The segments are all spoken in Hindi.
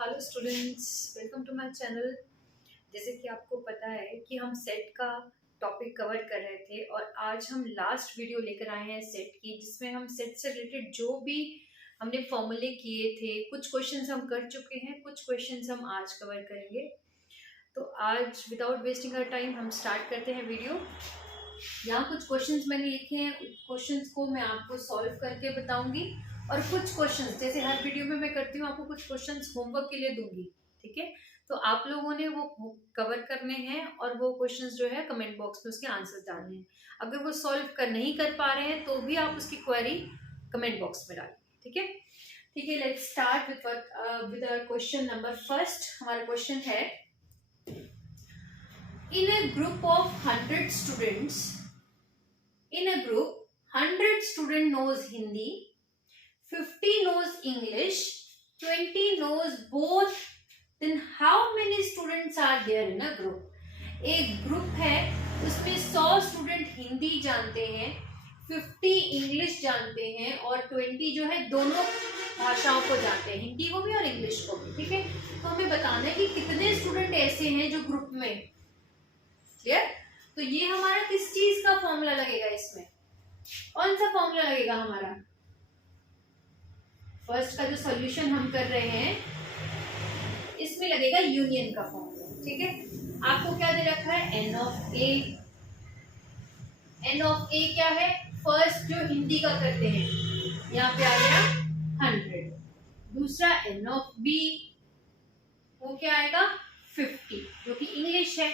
Hello students, welcome to my channel. जैसे कि आपको पता है कि हम सेट का टॉपिक कवर कर रहे थे और आज हम लास्ट वीडियो लेकर आए हैं सेट की, जिसमें हम सेट से रिलेटेड जो भी हमने फॉर्मूले किए थे, कुछ क्वेश्चंस हम कर चुके हैं, कुछ क्वेश्चंस हम आज कवर करेंगे। तो आज विदाउट वेस्टिंग आवर टाइम हम स्टार्ट करते हैं वीडियो। यहाँ कुछ क्वेश्चंस मैंने लिखे हैं, क्वेश्चंस को मैं आपको सॉल्व करके बताऊंगी और कुछ क्वेश्चंस जैसे हर वीडियो में मैं करती हूँ आपको कुछ क्वेश्चंस होमवर्क के लिए दूंगी। ठीक है, तो आप लोगों ने वो कवर करने हैं और वो क्वेश्चंस जो है कमेंट बॉक्स में उसके आंसर डालने हैं। अगर वो सॉल्व कर नहीं कर पा रहे हैं तो भी आप उसकी क्वेरी कमेंट बॉक्स में डालें। ठीक है, ठीक है, let's start with question number first. हमारा क्वेश्चन है, in a group of 100 students, in a group 100 student knows Hindi, 50 knows English, 20 knows both, then how many students are there in a group? एक ग्रुप है, उसमें 100 स्टूडेंट हिंदी जानते हैं, 50 इंग्लिश जानते हैं और 20 जो है दोनों भाषाओं को जानते हैं, हिंदी को भी और इंग्लिश को भी। ठीक है, तो हमें बताना है कि कितने स्टूडेंट ऐसे हैं जो ग्रुप में। क्लियर? तो ये हमारा किस चीज का फॉर्मूला लगेगा, इसमें कौन सा फॉर्मूला लगेगा हमारा? फर्स्ट का जो सॉल्यूशन हम कर रहे हैं इसमें लगेगा यूनियन का फॉर्मूला। ठीक है, आपको क्या दे रखा है? N of A. N of A क्या है? फर्स्ट जो हिंदी का करते हैं, यहाँ पे आ गया 100। दूसरा एन ऑफ बी, वो क्या आएगा? 50, जो कि इंग्लिश है।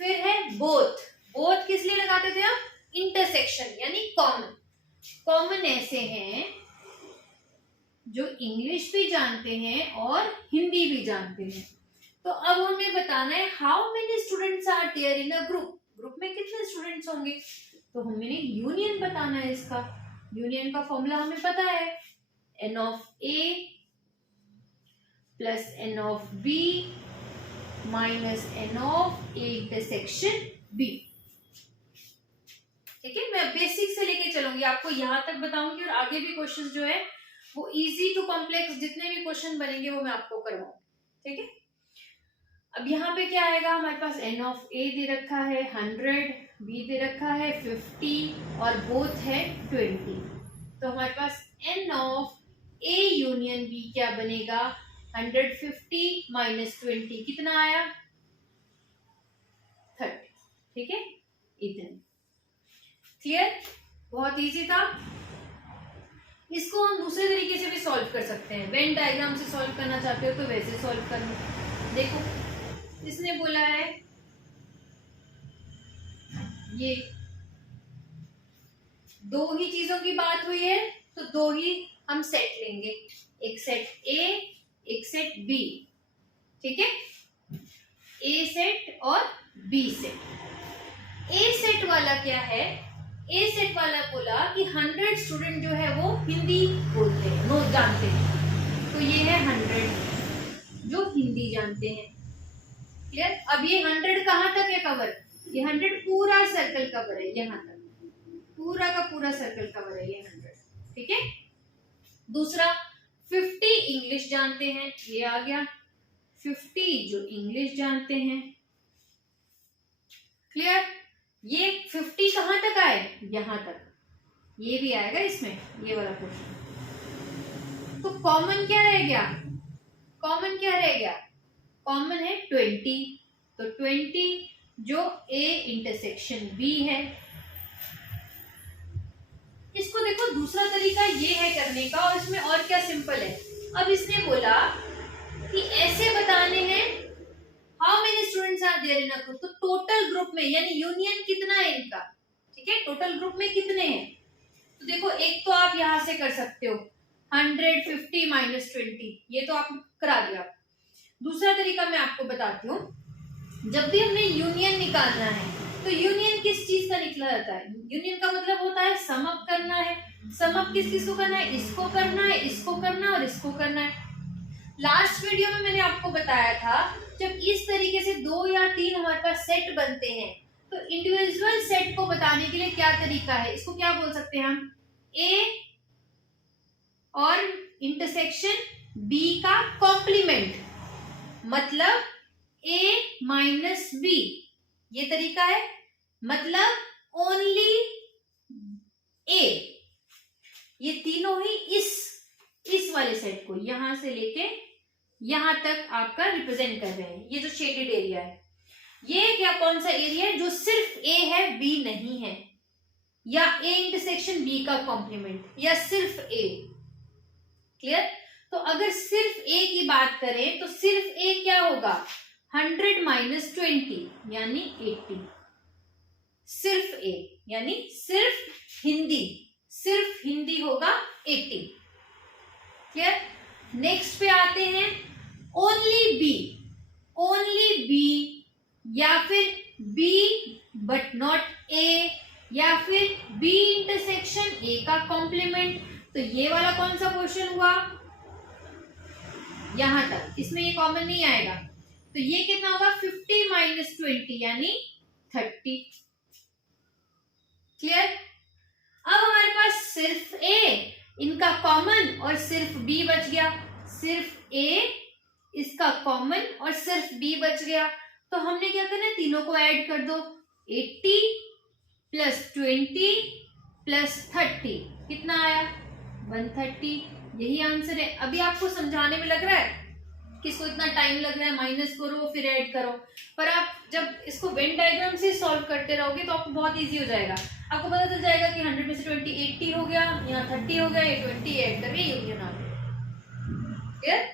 फिर है बोथ। बोथ किस लिए लगाते थे हम? इंटरसेक्शन यानी कॉमन। कॉमन ऐसे हैं जो इंग्लिश भी जानते हैं और हिंदी भी जानते हैं। तो अब हमें बताना है how many students are there in a group. Group में कितने स्टूडेंट्स होंगे? तो हमें यूनियन बताना है इसका। यूनियन का फॉर्मूला हमें पता है, N of A plus n of B minus n of A intersection B. ठीक है, मैं बेसिक से लेके चलूंगी, आपको यहां तक बताऊंगी और आगे भी क्वेश्चन जो है वो इजी टू कॉम्प्लेक्स जितने भी क्वेश्चन बनेंगे वो मैं आपको करवाऊंगी। ठीक है, अब यहाँ पे क्या आएगा? हमारे पास एन ऑफ ए दे रखा है 100, बी दे रखा है 50 और बोथ है 20। तो हमारे पास N of A union B क्या बनेगा? 150 माइनस 20 कितना आया? 30। ठीक है, इतने। क्लियर? बहुत इजी था। इसको हम दूसरे तरीके से भी सॉल्व कर सकते हैं। वेन डायग्राम से सॉल्व करना चाहते हो तो वैसे सॉल्व करना। देखो, इसने बोला है ये दो ही चीजों की बात हुई है, तो दो ही हम सेट लेंगे, एक सेट ए, एक सेट बी। ठीक है, ए सेट और बी सेट। ए सेट वाला क्या है? ए सेट वाला बोला कि 100 स्टूडेंट जो है वो हिंदी बोलते हैं, नो जानते हैं, तो ये है 100 जो हिंदी जानते हैं। क्लियर? अब ये 100 कहाँ तक है कवर? ये 100 पूरा सर्कल कवर है, यहाँ तक पूरा का पूरा सर्कल कवर है ये 100। ठीक है, दूसरा 50 इंग्लिश जानते हैं, ये आ गया 50 जो इंग्लिश जानते हैं। क्लियर? ये 50 कहाँ तक आए? यहाँ तक, ये भी आएगा इसमें, ये वाला क्वेश्चन। तो कॉमन क्या रह गया? कॉमन क्या रह गया? कॉमन है 20, तो 20 जो ए इंटरसेक्शन बी है। इसको देखो, दूसरा तरीका ये है करने का और इसमें और क्या सिंपल है। अब इसने बोला कि ऐसे बताने हैं how many students are there in a group, तो टोटल ग्रुप में यानी यूनियन कितना है इनका। ठीक है, टोटल ग्रुप में कितने हैं? तो देखो, एक तो आप यहां से कर सकते हो 150 माइनस 20, ये तो आप करा दिया। दूसरा तरीका मैं आपको बताती हूँ। जब भी हमने यूनियन निकालना है तो यूनियन किस चीज का निकला जाता है? यूनियन का मतलब होता है सम अप करना है। सम अप किस किस को करना है? इसको करना है, इसको करना है और इसको करना है। लास्ट वीडियो में मैंने आपको बताया था, जब इस तरीके से 2 या 3 हमारे पास सेट बनते हैं तो इंडिविजुअल सेट को बताने के लिए क्या तरीका है? इसको क्या बोल सकते हैं हम? ए और इंटरसेक्शन बी का कॉम्प्लीमेंट। मतलब a माइनस बी, ये तरीका है, मतलब ओनली a। ये तीनों ही इस वाले सेट को यहां से लेके यहां तक आपका रिप्रेजेंट कर रहे हैं। ये जो शेडेड एरिया है ये क्या, कौन सा एरिया है जो सिर्फ a है b नहीं है, या a इंटरसेक्शन b का कॉम्प्लीमेंट, या सिर्फ a। क्लियर? तो अगर सिर्फ a की बात करें तो सिर्फ a क्या होगा, 100 माइनस 20 यानी 80। सिर्फ a यानी सिर्फ हिंदी होगा 80। क्लियर? नेक्स्ट पे आते हैं, ओनली बी या फिर b बट नॉट a, या फिर b इंटरसेक्शन a का कॉम्प्लीमेंट। तो ये वाला कौन सा क्वेश्चन हुआ, यहां तक, इसमें ये कॉमन नहीं आएगा। तो ये कितना होगा, 50 माइनस 20 यानी 30। क्लियर? अब हमारे पास सिर्फ a इनका कॉमन और सिर्फ b बच गया, सिर्फ a इसका कॉमन और सिर्फ b बच गया। तो हमने क्या करना है, तीनों को ऐड कर दो, 80 प्लस 20 प्लस 30 कितना आया, 130। यही आंसर है। अभी आपको समझाने में लग रहा है कि इसको इतना टाइम लग रहा है, माइनस करो फिर ऐड करो, पर आप जब इसको वेन डायग्राम से सॉल्व करते रहोगे तो आपको बहुत इजी हो जाएगा। आपको पता चल जाएगा कि 100 में से 20 80 हो गया, यहाँ 30 हो गया, ये 20 ऐड करके यूनियन आ गया। क्लियर?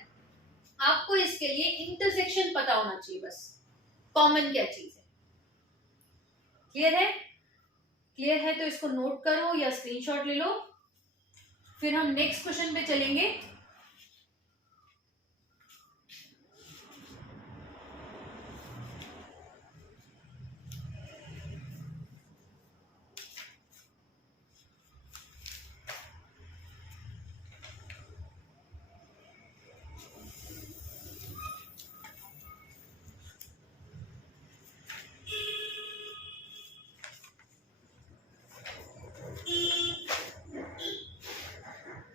आपको इसके लिए इंटरसेक्शन पता होना चाहिए, बस कॉमन क्या चीज है। क्लियर है? क्लियर है तो इसको नोट करो या स्क्रीनशॉट ले लो, फिर हम नेक्स्ट क्वेश्चन पे चलेंगे।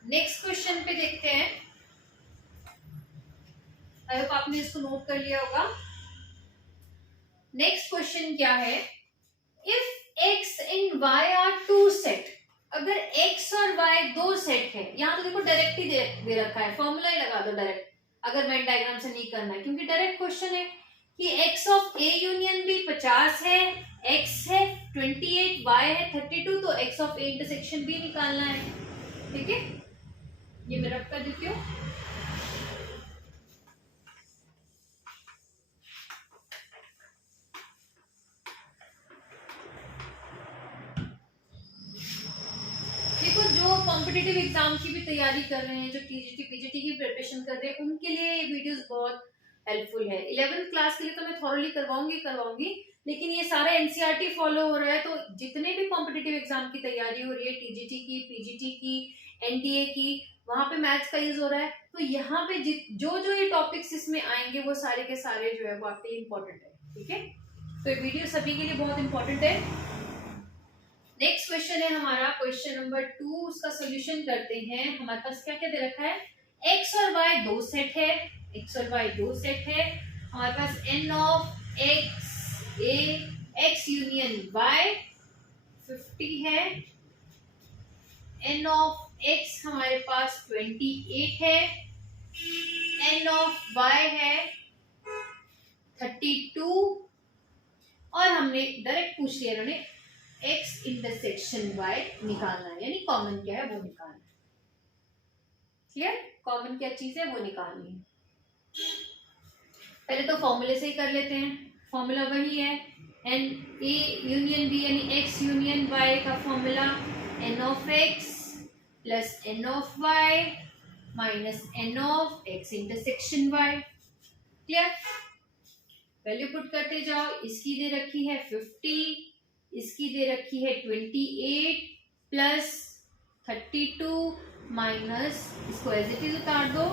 नेक्स्ट क्वेश्चन पे देखते हैं, आई होप आपने इसको नोट कर लिया होगा। नेक्स्ट क्वेश्चन क्या है, if x and y are two set, अगर x और y दो सेट है, यहां तो देखो डायरेक्ट ही दे रखा है, फॉर्मूला ही लगा दो डायरेक्ट, अगर वेन डायग्राम से नहीं करना है, क्योंकि डायरेक्ट क्वेश्चन है कि x of a union b 50 है, x है 28, y है 32, तो x of a intersection b निकालना है। ठीक है, ये मैं रख कर देती हूँ। देखो जो कॉम्पिटिटिव एग्जाम की भी तैयारी कर रहे हैं, जो टीजीटी पीजीटी की प्रिपरेशन कर रहे हैं, उनके लिए ये वीडियोस बहुत हेल्पफुल है। 11th क्लास के लिए तो मैं थॉरली करवाऊंगी, लेकिन ये सारा एनसीईआरटी फॉलो हो रहा है, तो जितने भी कॉम्पिटिटिव एग्जाम की तैयारी हो रही है, टीजीटी की, पीजीटी की, एनडीए की, वहां पे मैथ्स का यूज हो रहा है। तो यहाँ पे जो ये टॉपिक्स इसमें आएंगे वो सारे के सारे जो है वो आपके लिए इम्पोर्टेंट है। ठीक है, तो ये वीडियो सभी के लिए बहुत इंपॉर्टेंट है। नेक्स्ट क्वेश्चन है हमारा क्वेश्चन नंबर 2, उसका सोल्यूशन करते हैं। हमारे पास क्या क्या दे रखा है, x और y दो सेट है, x और y दो सेट है, हमारे पास n of x union y 50 है, n ऑफ x हमारे पास 28 है, n ऑफ y है 32, और हमने डायरेक्ट पूछ लिया इन्होंने x इंटरसेक्शन y निकालना है, यानी कॉमन क्या है वो निकालना है। क्लियर? कॉमन क्या चीज है वो निकालनी है। पहले तो फॉर्मूले से ही कर लेते हैं। फॉर्मूला वही है, n a यूनियन b यानी x यूनियन y का formula n of x plus n of y minus n of x intersection y। Clear? Value put करते जाओ। इसकी दे रखी है 50, इसकी दे रखी है 28 प्लस 32 माइनस, इसको एज इट इज उतार दो,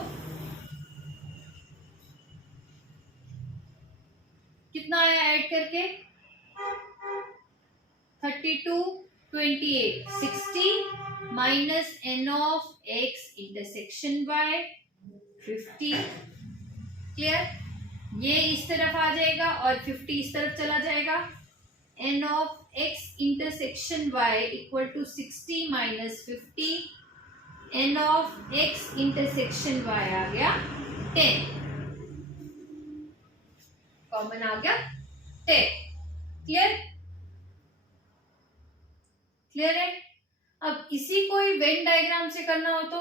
कितना आया ऐड करके 32 28 60 minus n of x intersection y 50। Clear? ये इस तरफ आ जाएगा और 50 इस तरफ चला जाएगा। n of x intersection y equal to 60 minus 50। n of x intersection y आ गया 10, कॉमन आ गया 10। क्लियर? क्लियर है? अब इसी को ही वेन डायग्राम से करना हो तो,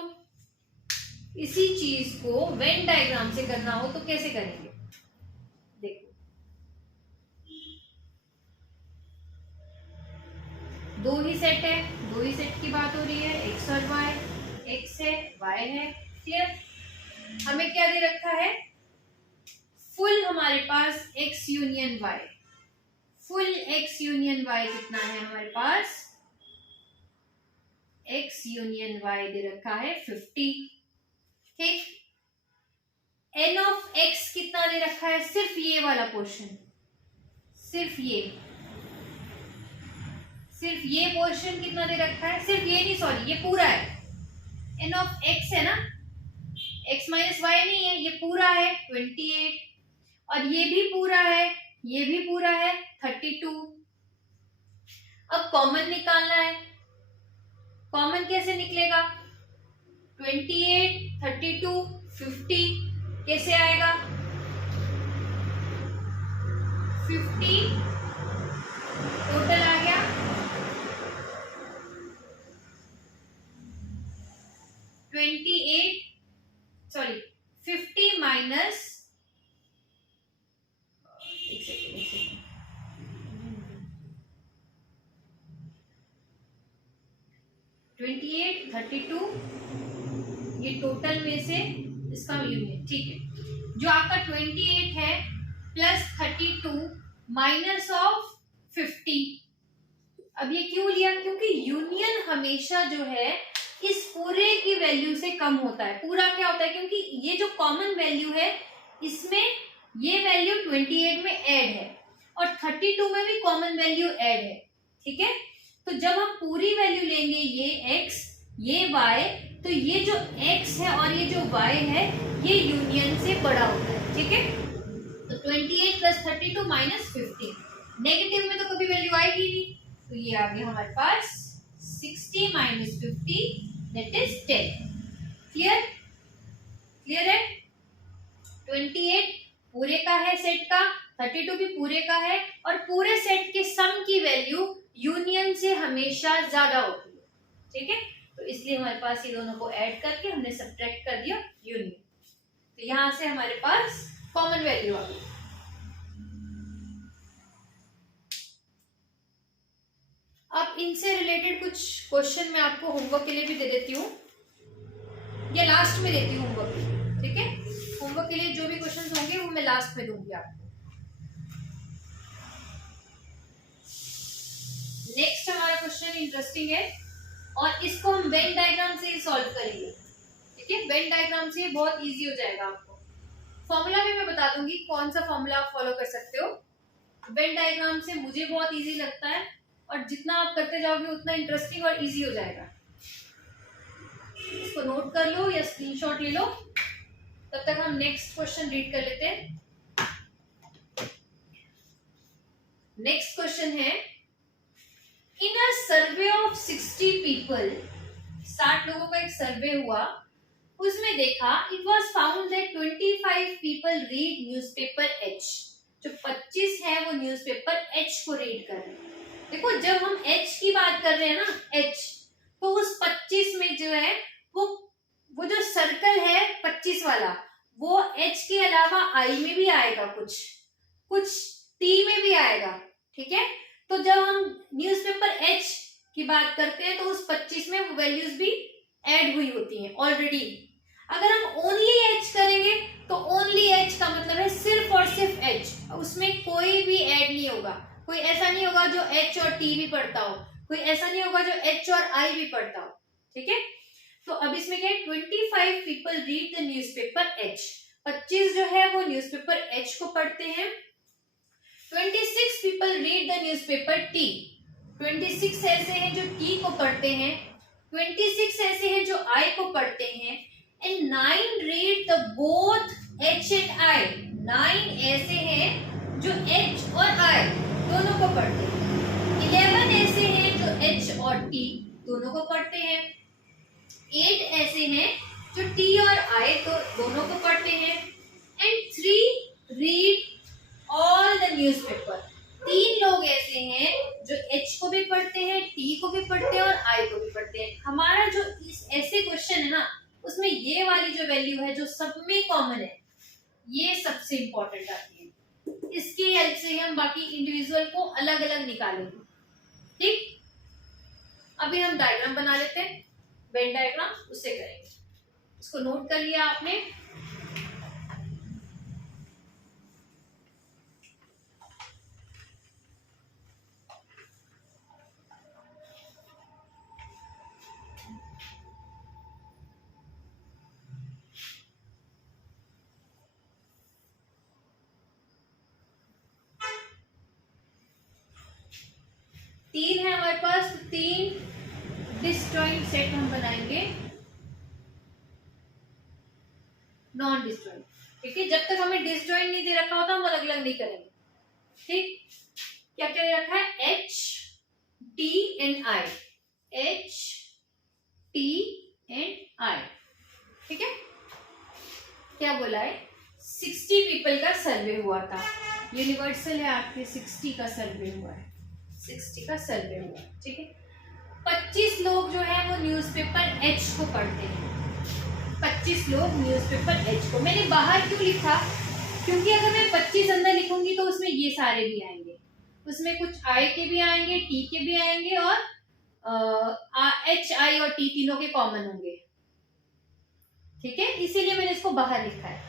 इसी चीज को वेन डायग्राम से करना हो तो कैसे करेंगे? देखो, दो ही सेट है, दो ही सेट की बात हो रही है, x और y, x है y है। क्लियर? हमें क्या दे रखा है? फुल हमारे पास x union y, full x union y कितना है हमारे पास? x यूनियन y दे रखा है 50। ठीक, n ऑफ x कितना दे रखा है? सिर्फ ये वाला पोर्शन, सिर्फ ये पोर्शन कितना दे रखा है? सिर्फ ये नहीं, सॉरी, ये पूरा है। n ऑफ x है ना, x माइनस वाई नहीं है, ये पूरा है 28, और ये भी पूरा है, ये भी पूरा है 32। अब कॉमन निकालना है। कॉमन कैसे निकलेगा? 28, 32, 50 कैसे आएगा? 50 टोटल आ गया, 28, सॉरी 50 माइनस, एक सेकेंड, 28, 32, ये टोटल में से इसका यूनियन। ठीक है, जो आपका 28 है प्लस 32 माइनस ऑफ 50। अब ये क्यों लिया? क्योंकि यूनियन हमेशा जो है इस पूरे की वैल्यू से कम होता है। पूरा क्या होता है? क्योंकि ये जो कॉमन वैल्यू है इसमें ये वैल्यू 28 में ऐड है और 32 में भी कॉमन वैल्यू ऐड है। ठीक है, तो जब हम पूरी वैल्यू लेंगे, ये x ये y, तो ये जो x है और ये जो y है ये यूनियन से बड़ा होता है। ठीक है, तो 28 प्लस 32 माइनस 50, नेगेटिव में तो कभी वैल्यू आएगी नहीं, तो ये आ गया हमारे पास 60 minus 50 that is 10। Clear? Clear है? 28 पूरे का है सेट का, 32 भी पूरे का है, और पूरे सेट के सम की वैल्यू यूनियन से हमेशा ज्यादा होती है। ठीक है, तो इसलिए हमारे पास ये दोनों को ऐड करके हमने सब्ट्रैक्ट कर दिया यूनियन, तो यहां से हमारे पास कॉमन वैल्यू आ गई। अब इनसे रिलेटेड कुछ क्वेश्चन मैं आपको होमवर्क के लिए भी दे देती हूँ, या लास्ट में देती हूँ होमवर्क के लिए। ठीक है, होमवर्क के लिए जो भी क्वेश्चन होंगे वो मैं लास्ट में दूंगी आपको। नेक्स्ट हमारा क्वेश्चन इंटरेस्टिंग है और इसको हम वेन डायग्राम से ही सॉल्व करेंगे। ठीक है, वेन डायग्राम से बहुत इजी हो जाएगा आपको। फॉर्मूला भी मैं बता दूंगी कौन सा फॉर्मूला आप फॉलो कर सकते हो। वेन डायग्राम से मुझे बहुत इजी लगता है और जितना आप करते जाओगे उतना इंटरेस्टिंग और इजी हो जाएगा। इसको नोट कर लो या स्क्रीनशॉट ले लो, तब तक हम नेक्स्ट क्वेश्चन रीड कर लेते हैं। नेक्स्ट क्वेश्चन है, in a survey of 60 people, 60 लोगों का एक सर्वे हुआ, उसमें देखा it was found that 25 people read newspaper H. जो 25 है वो न्यूज़पेपर एच को रीड कर रहे हैं। देखो, जब हम एच की बात कर रहे हैं ना, एच, तो उस 25 में जो है वो जो सर्कल है 25 वाला, वो एच के अलावा आई में भी आएगा, कुछ टी में भी आएगा। ठीक है, तो जब हम न्यूज़पेपर एच की बात करते हैं तो उस 25 में वो वैल्यूज भी ऐड हुई होती हैं ऑलरेडी। अगर हम ओनली एच करेंगे तो ओनली एच का मतलब है सिर्फ और सिर्फ एच, उसमें कोई भी ऐड नहीं होगा। कोई ऐसा नहीं होगा जो एच और टी भी पढ़ता हो, कोई ऐसा नहीं होगा जो एच और आई भी पढ़ता हो। ठीक है, तो अब इसमें क्या है, 25 people read the newspaper H. 25 जो है वो न्यूज़पेपर एच को पढ़ते हैं। 26 people read the newspaper T. 26 ऐसे हैं जो टी को पढ़ते हैं, 26 ऐसे हैं जो आई को पढ़ते हैं, and 9 read the both H and I. 9 ऐसे हैं जो H और I दोनों को पढ़ते हैं। 11 ऐसे हैं जो H और T दोनों को पढ़ते हैं। 8 ऐसे हैं जो T और I तो दोनों को पढ़ते हैं। And 3 read all the newspaper. 3 लोग ऐसे हैं जो H को भी पढ़ते हैं, T को भी पढ़ते हैं और I को भी पढ़ते हैं। हमारा जो इस ऐसे क्वेश्चन है ना, उसमें ये वाली जो वैल्यू है जो सब में कॉमन है, ये सबसे इंपॉर्टेंट आती है। इसकी हेल्प से हम बाकी इंडिविजुअल को अलग अलग निकालेंगे। ठीक, अभी हम डायग्राम बना लेते हैं, वेन डायग्राम, उससे करेंगे। इसको नोट कर लिया आपने। तीन है हमारे पास, 3 डिसजॉइंट सेट हम बनाएंगे, नॉन डिसजॉइंट। ठीक है, जब तक हमें डिसजॉइंट नहीं दे रखा होता हम अलग अलग नहीं करेंगे। ठीक, क्या क्या दे रखा है? H T and I, H T and I। ठीक है, क्या बोला है? 60 पीपल का सर्वे हुआ था। यूनिवर्सल है आपके, 60 का सर्वे हुआ है, 60 का सर्वे हुआ है। ठीक है, 25 लोग जो है वो न्यूज़पेपर H को पढ़ते हैं। 25 लोग न्यूज़पेपर H को। मैंने बाहर क्यों लिखा? क्योंकि अगर मैं 25 अंदर लिखूंगी तो उसमें ये सारे भी आएंगे, उसमें कुछ I के भी आएंगे, T के भी आएंगे और H, I और T तीनों के कॉमन होंगे। ठीक है, इसीलिए मैंने इसको बाहर लिखा है।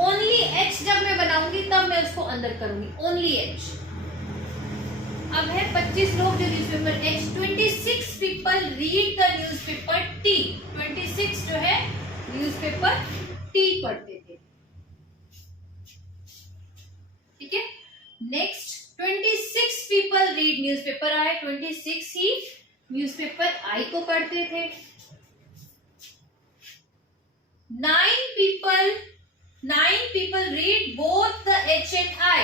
ओनली H जब मैं बनाऊंगी तब मैं उसको अंदर करूंगी, ओनली H। अब है 25 लोग जो newspaper H, 26 people read the newspaper T। 26 जो है न्यूज़पेपर T पढ़ते थे। ठीक है, next 26 people read newspaper I, 26 he newspaper I को पढ़ते थे। 9 people read both the H and I।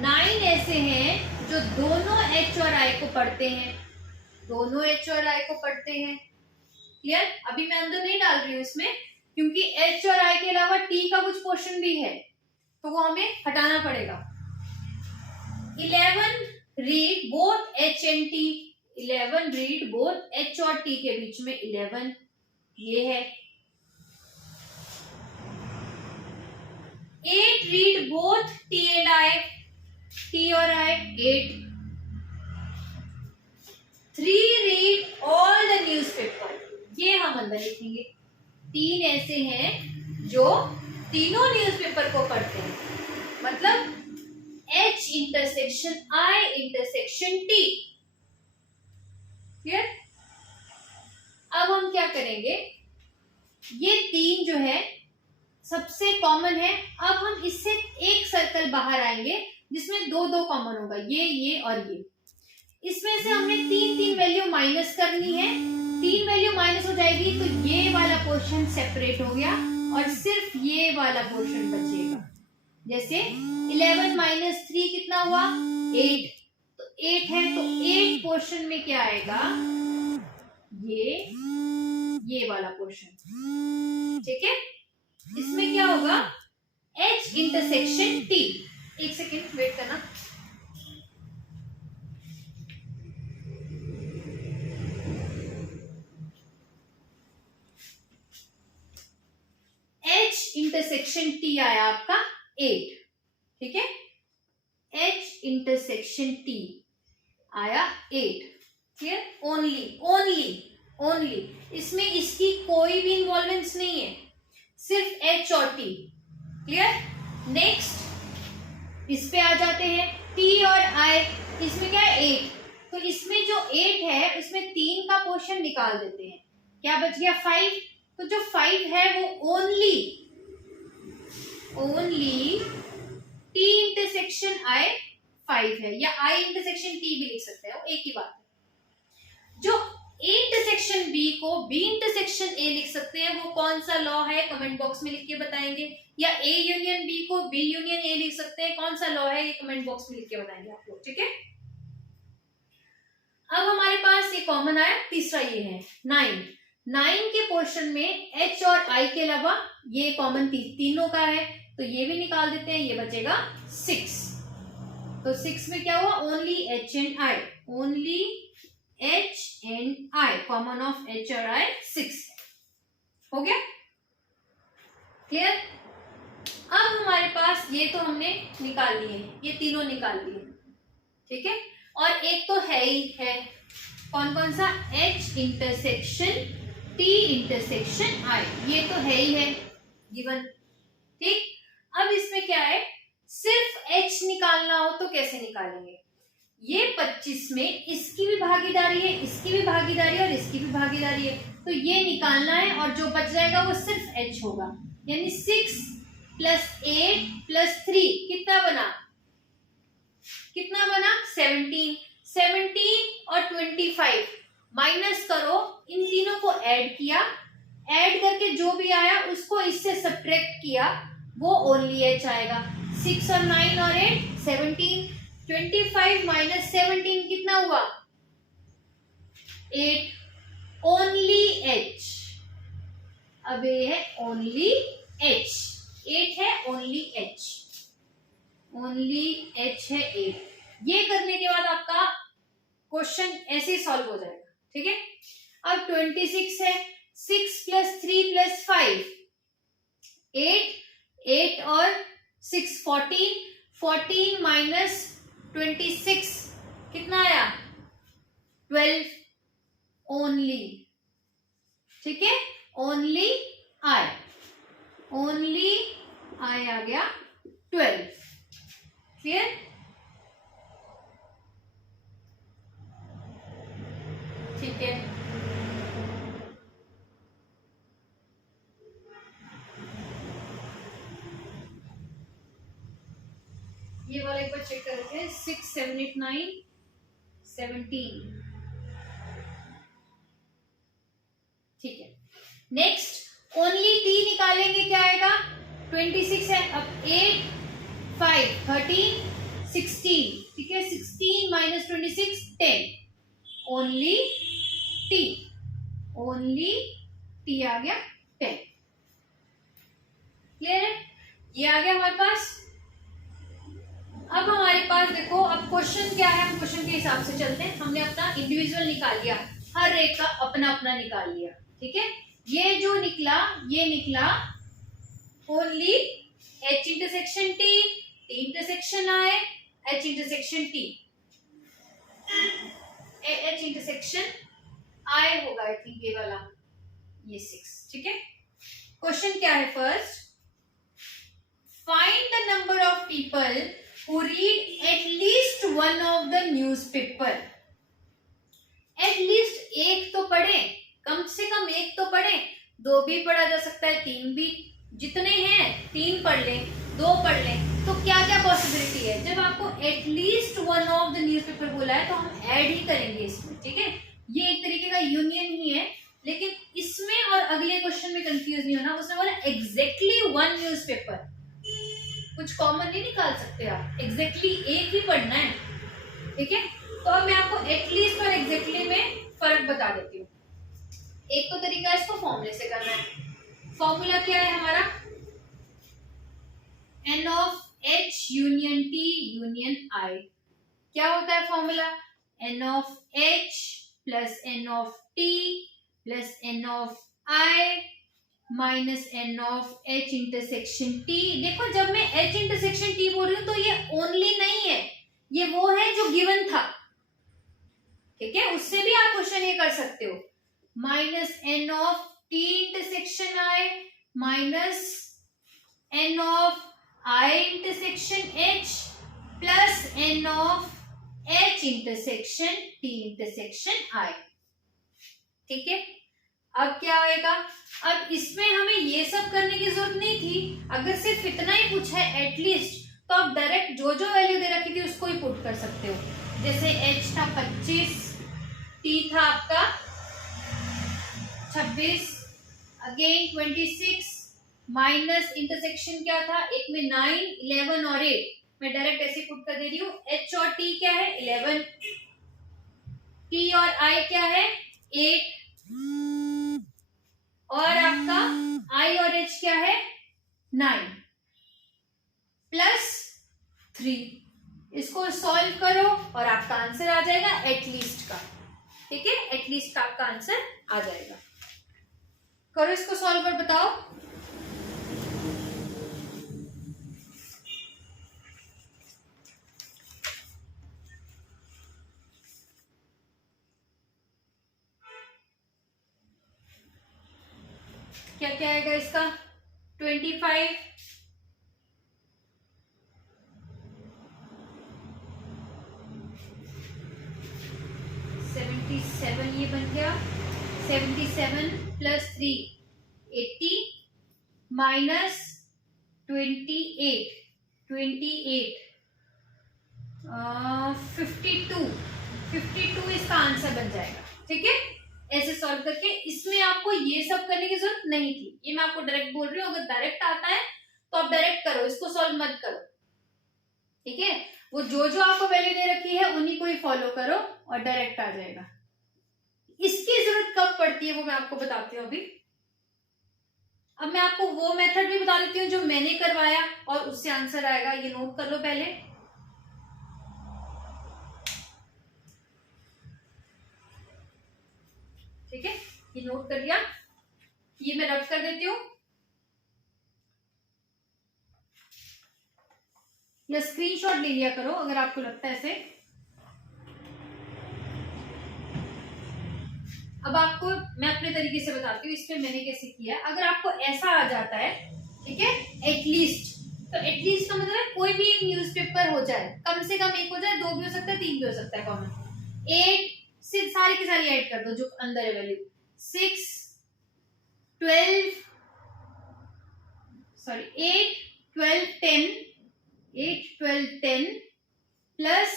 9 ऐसे हैं जो दोनों H और I को पढ़ते हैं, दोनों H और I को पढ़ते हैं। क्लियर? अभी मैं अंदर नहीं डाल रही हूँ इसमें, क्योंकि H और I के अलावा T का कुछ पोर्शन भी है तो वो हमें हटाना पड़ेगा। 11 read both H and T। 11 read both H और T के बीच में 11 ये है। 8 read both T and I। T और I 8। 3 read all the newspaper. ये हम अंदर लिखेंगे। 3 ऐसे हैं जो तीनों न्यूज़पेपर को पढ़ते हैं, मतलब H intersection I intersection T। Clear? अब हम क्या करेंगे, ये 3 जो है सबसे कॉमन है। अब हम इससे एक सर्कल बाहर आएंगे जिसमें 2 कॉमन होगा, ये और ये। इसमें से हमने 3 वैल्यू माइनस करनी है। 3 वैल्यू माइनस हो जाएगी तो ये वाला पोर्शन सेपरेट हो गया और सिर्फ ये वाला पोर्शन बचेगा। जैसे 11 माइनस 3 कितना हुआ? 8। तो 8 है तो 8 पोर्शन में क्या आएगा? ये वाला पोर्शन। ठीक है, इसमें क्या होगा? H intersection T। एक सेकेंड वेट करना। H इंटरसेक्शन T आया आपका 8। ठीक है, H इंटरसेक्शन T आया 8। क्लियर? ओनली इसमें इसकी कोई भी इन्वॉल्वेंस नहीं है, सिर्फ H और T। क्लियर? नेक्स्ट इस पे आ जाते हैं, T और I। इसमें क्या है? 8। तो इसमें जो 8 है उसमें 3 का पोर्शन निकाल देते हैं, क्या बच गया? 5। तो जो 5 है वो ओनली T इंटरसेक्शन I 5 है, या I इंटरसेक्शन T भी लिख सकते हैं, वो एक ही बात है। जो A इंटरसेक्शन B को बी इंटरसेक्शन ए लिख सकते हैं, वो कौन सा लॉ है कमेंट बॉक्स में लिख के बताएंगे, या ए यूनियन बी को बी यूनियन ए लिख सकते हैं, कौन सा लॉ है ये कमेंट बॉक्स में लिख के बताएंगे आप लोग, ठीक है। अब हमारे पास ये कॉमन आया, तीसरा ये है 9 के पोर्शन में h और i के अलावा ये कॉमन तीनों का है, तो ये भी निकाल देते हैं, ये बचेगा 6। तो 6 में क्या हुआ, only h and i, only h and i, common of h और i 6 हो गया, क्लियर। अब हमारे पास ये तो हमने निकाल लिए, ये तीनों निकाल लिए, ठीक है। और एक तो है ही है, कौन कौन सा, h intersection t intersection i, ये तो है ही है गिवन, ठीक। अब इसमें क्या है, सिर्फ h निकालना हो तो कैसे निकालेंगे, ये 25 में इसकी भी भागीदारी है, इसकी भी भागीदारी है और इसकी भी भागीदारी है, तो ये निकालना है और जो बच जाएगा वो सिर्फ h होगा, यानी 6 प्लस 8 प्लस 3 कितना बना 17 और 25 माइनस करो, इन तीनों को ऐड किया, ऐड करके जो भी आया उसको इससे सब्ट्रैक्ट किया, वो ओनली h आएगा। 6 और 9 और 8 17, 25 माइनस 17 कितना हुआ 8, ओनली h। अब ये है ओनली h, 8 है ओनली h, ओनली h है 8। ये करने के बाद आपका क्वेश्चन ऐसे ही सॉल्व हो जाएगा, ठीक है। अब 26 है, 6 प्लस 3 प्लस 5 8 और 6 14 माइनस 26 कितना आया 12 ओनली, ठीक है, ओनली i आ गया 12, क्लियर। ठीक है, ये वाला एक बार चेक करते हैं, 6 7 8 9 17, ठीक है। नेक्स्ट ओनली t निकालेंगे, क्या आएगा 26 है, अब 8 5 13 16, ठीक है, 16 माइनस 26 10, ओनली t आ गया 10, क्लियर है, ये आ गया हमारे पास। अब हमारे पास देखो, अब क्वेश्चन क्या है, हम क्वेश्चन के हिसाब से चलते हैं। हमने अपना इंडिविजुअल निकाल लिया, हर एक का अपना अपना निकाल लिया, ठीक है। ये जो निकला, ये निकला only h intersection t intersection i, h intersection t, h intersection i होगा, आई थिंक ये वाला, ये 6, ठीक है। क्वेश्चन क्या है, first find the number of people who read at least one of the newspaper, at least एक तो पढ़े, कम से कम एक तो पढ़े, 2 भी पढ़ा जा सकता है, 3 भी, जितने हैं 3 पढ़ लें, 2 पढ़ लें, तो क्या क्या पॉसिबिलिटी है। जब आपको at least one of the newspaper बोला है तो हम ऐड ही करेंगे इसमें, ठीक है। ये एक तरीके का यूनियन ही है, लेकिन इसमें और अगले क्वेश्चन में कंफ्यूज नहीं होना, उसने बोला एग्जैक्टली वन न्यूज़पेपर, कुछ कॉमन नहीं निकाल सकते आप, एग्जैक्टली एक ही पढ़ना है, ठीक है। तो अब मैं आपको एटलीस्ट और एग्जैक्टली में फर्क बता देती हूँ। एक तो तरीका इसको फॉर्मूले से करना है। फॉर्मूला क्या है हमारा, n of h union t union i। क्या होता है formula, n of h plus n of t plus n of i minus n of h intersection t। देखो जब मैं h इंटरसेक्शन t बोल रही हूँ तो ये ओनली नहीं है, ये वो है जो गिवन था, ठीक है। उससे भी आप क्वेश्चन ये कर सकते हो, minus n of t intersection i minus n of i intersection h plus n of h intersection t intersection i, ठीक है। अब क्या आएगा, अब इसमें हमें ये सब करने की जरूरत नहीं थी, अगर सिर्फ इतना ही पूछा है एटलीस्ट, तो आप डायरेक्ट जो जो वैल्यू दे रखी थी उसको ही पुट कर सकते हो। जैसे h था 25, t था आपका 26, अगेन 26 माइनस इंटरसेक्शन क्या था, एक में 9, 11 और 8, मैं डायरेक्ट ऐसे पुट कर दे रही हूँ। h और t क्या है 11, t और i क्या है 8, और आपका i और h क्या है 9 प्लस 3। इसको सॉल्व करो और आपका आंसर आ जाएगा एटलीस्ट का। ठीक है, एटलीस्ट का आपका आंसर आ जाएगा। करो इसको सॉल्व और बताओ। क्या क्या आएगा इसका, 25, 77 ये बन गया, 77 प्लस 3 80 माइनस 28 52 इसका आंसर बन जाएगा। ठीक है, ऐसे सॉल्व करके, इसमें आपको ये सब करने की जरूरत नहीं थी, ये मैं आपको डायरेक्ट बोल रही हूँ। अगर डायरेक्ट आता है तो आप डायरेक्ट करो, इसको सॉल्व मत करो। ठीक है, वो जो जो आपको वैल्यू दे रखी है उन्हीं को ही फॉलो करो और डायरेक्ट आ जाएगा। इसकी जरूरत कब पड़ती है वो मैं आपको बताती हूँ अभी। अब मैं आपको वो मेथड भी बता देती हूँ जो मैंने करवाया और उससे आंसर आएगा, ये नोट कर लो पहले। ठीक है, ये नोट कर लिया, ये मैं रब कर देती हूँ या स्क्रीनशॉट ले लिया करो अगर आपको लगता है ऐसे। अब आपको मैं अपने तरीके से बताती हूँ, इसमें मैंने कैसे किया। अगर आपको ऐसा आ जाता है, ठीक है, एटलीस्ट, तो एटलीस्ट का मतलब है कोई भी एक न्यूज़पेपर हो जाए, कम से कम एक हो जाए, 2 भी हो सकता है, 3 भी हो सकता है कॉमन। 8 से सारी की सारी ऐड कर दो जो अंदर है value, 6 12 sorry 8 12 10 8 12 10 plus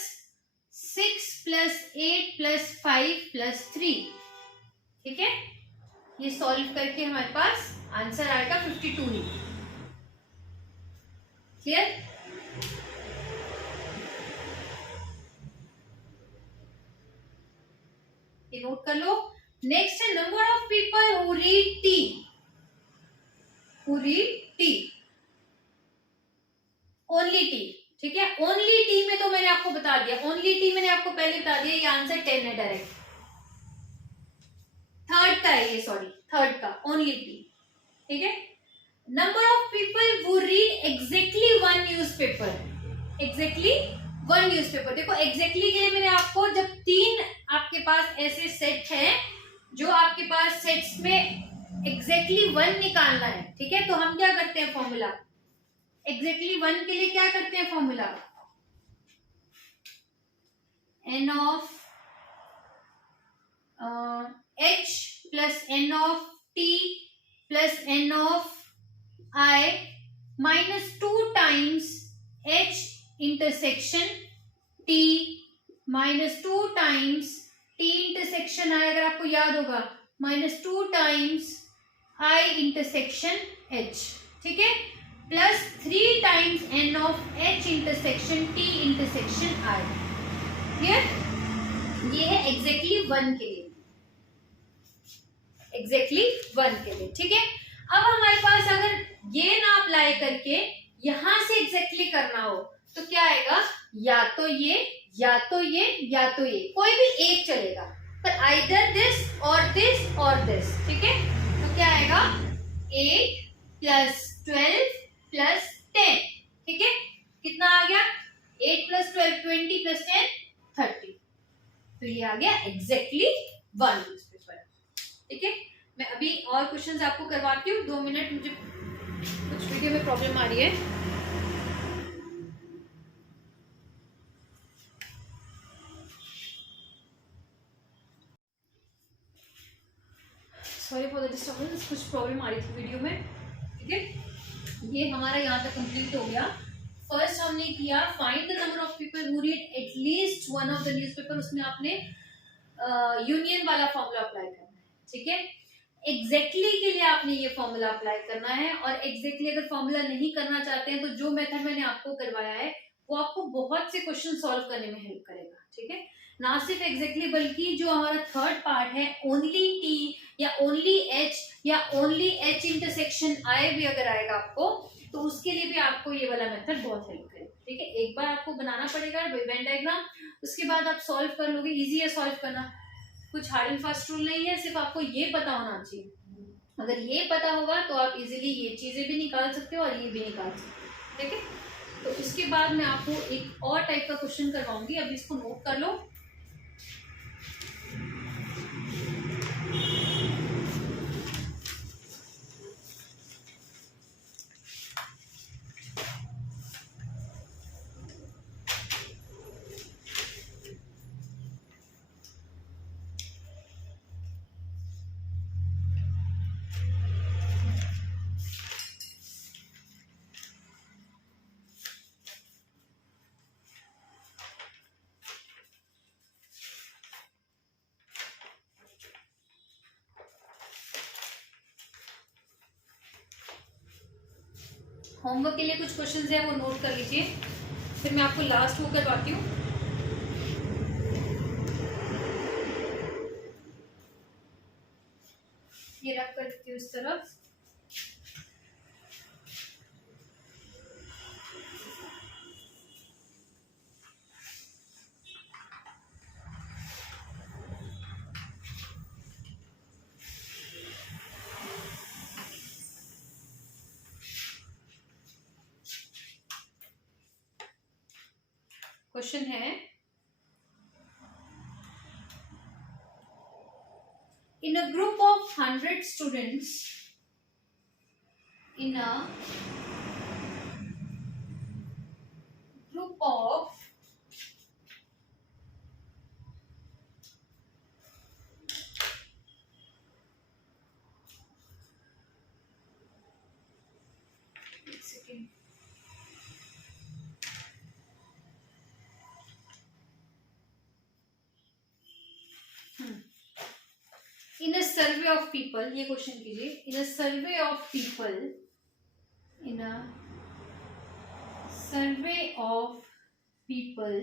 6 plus 8 plus 5 plus 3। ठीक है, ये सॉल्व करके हमारे पास आंसर आएगा 52 ही। क्लियर? ये नोट कर लो। नेक्स्ट है number of people who read T, only T. ठीक है, ओनली टी में तो मैंने आपको बता दिया, ओनली टी मैंने आपको पहले बता दिया, ये आंसर 10 है डायरेक्ट। थर्ड का है ये, सॉरी थर्ड का, ओनली टी। ठीक है, number of people who read exactly one newspaper. देखो एग्जैक्टली के लिए मैंने आपको, जब 3 आपके पास ऐसे सेट हैं जो आपके पास सेट्स में एग्जैक्टली 1 निकालना है, ठीक है, तो हम क्या करते हैं फॉर्मूला, एग्जैक्टली 1 के लिए क्या करते हैं formula, n of h plus n of t plus n of i minus 2 times h intersection t minus 2 times t intersection i, अगर आपको याद होगा, minus 2 times i intersection h। ठीक है, plus 3 times n of h intersection t intersection i। Clear? ये है एग्जैक्टली 1 के लिए, एग्जैक्टली 1 के लिए। ठीक है, अब हमारे पास अगर ये ना अप्लाई करके यहां से एग्जैक्टली करना हो तो क्या आएगा, या तो ये या तो ये या तो ये, कोई भी एक चलेगा, पर आइदर दिस और दिस और दिस। ठीक है, तो क्या आएगा 8 प्लस 12 प्लस 10। ठीक है, कितना आ गया, 8 प्लस 12 20 प्लस 10 30। तो ये आ गया एग्जैक्टली 1 न्यूज़पेपर। ठीक है, मैं अभी और क्वेश्चंस आपको करवाती हूँ, 2 मिनट, मुझे कुछ वीडियो में प्रॉब्लम आ रही है। सॉरी फॉर द डिस्टर्बेंस, कुछ प्रॉब्लम आ रही थी वीडियो में। ठीक है, ये हमारा यहाँ तक कंप्लीट हो गया। फर्स्ट हमने किया find the number of people who read at least one of the newspaper, उसमें आपने यूनियन वाला फॉर्मूला अप्लाई करना है। ठीक है, एग्जैक्टली के लिए आपने ये फॉर्मूला अप्लाई करना है, और एग्जैक्टली अगर फॉर्मूला नहीं करना चाहते हैं तो जो मेथड मैंने आपको करवाया है वो आपको बहुत से क्वेश्चन सॉल्व करने में हेल्प करेगा, ठीक है। ना सिर्फ एग्जैक्टली बल्कि जो हमारा थर्ड पार्ट है ओनली टी या ओनली एच या ओनली एच इंटरसेक्शन आई भी अगर आएगा आपको, तो उसके लिए भी आपको ये वाला मेथड बहुत हेल्प करेगा, ठीक है। एक बार आपको बनाना पड़ेगा वेन डायग्राम, उसके बाद आप सॉल्व कर लोगे, इजी है सॉल्व करना, कुछ हार्ड एंड फास्ट रूल नहीं है, सिर्फ आपको ये पता होना चाहिए। अगर ये पता होगा तो आप इजीली ये चीजें भी निकाल सकते हो और ये भी निकाल सकते हो, ठीक है। तो इसके बाद मैं आपको एक और टाइप का क्वेश्चन करवाऊंगी, अभी इसको नोट कर लो। होमवर्क के लिए कुछ क्वेश्चंस है वो नोट कर लीजिए, फिर मैं आपको लास्ट वो करवाती हूँ। ये रख कर देती हूँ इस तरफ। क्वेश्चन है, in a group of 100 students, in a group of people, ये क्वेश्चन कीजिए, in a survey of people, in a survey of people,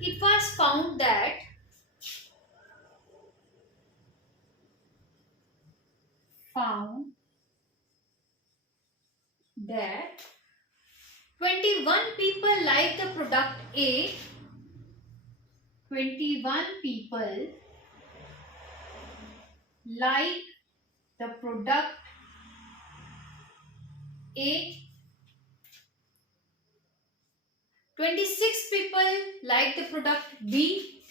it was found that found that 21 people like the product A, 21 people like the product A, 26 people like the product B,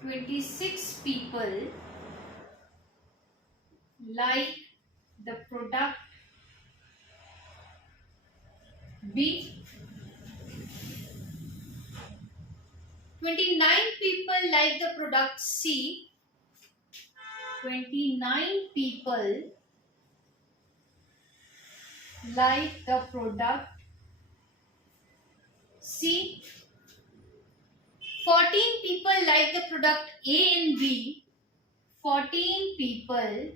26 people like the product B, 29 people like the product C, 29 people like the product C, 14 people like the product A and B, 14 people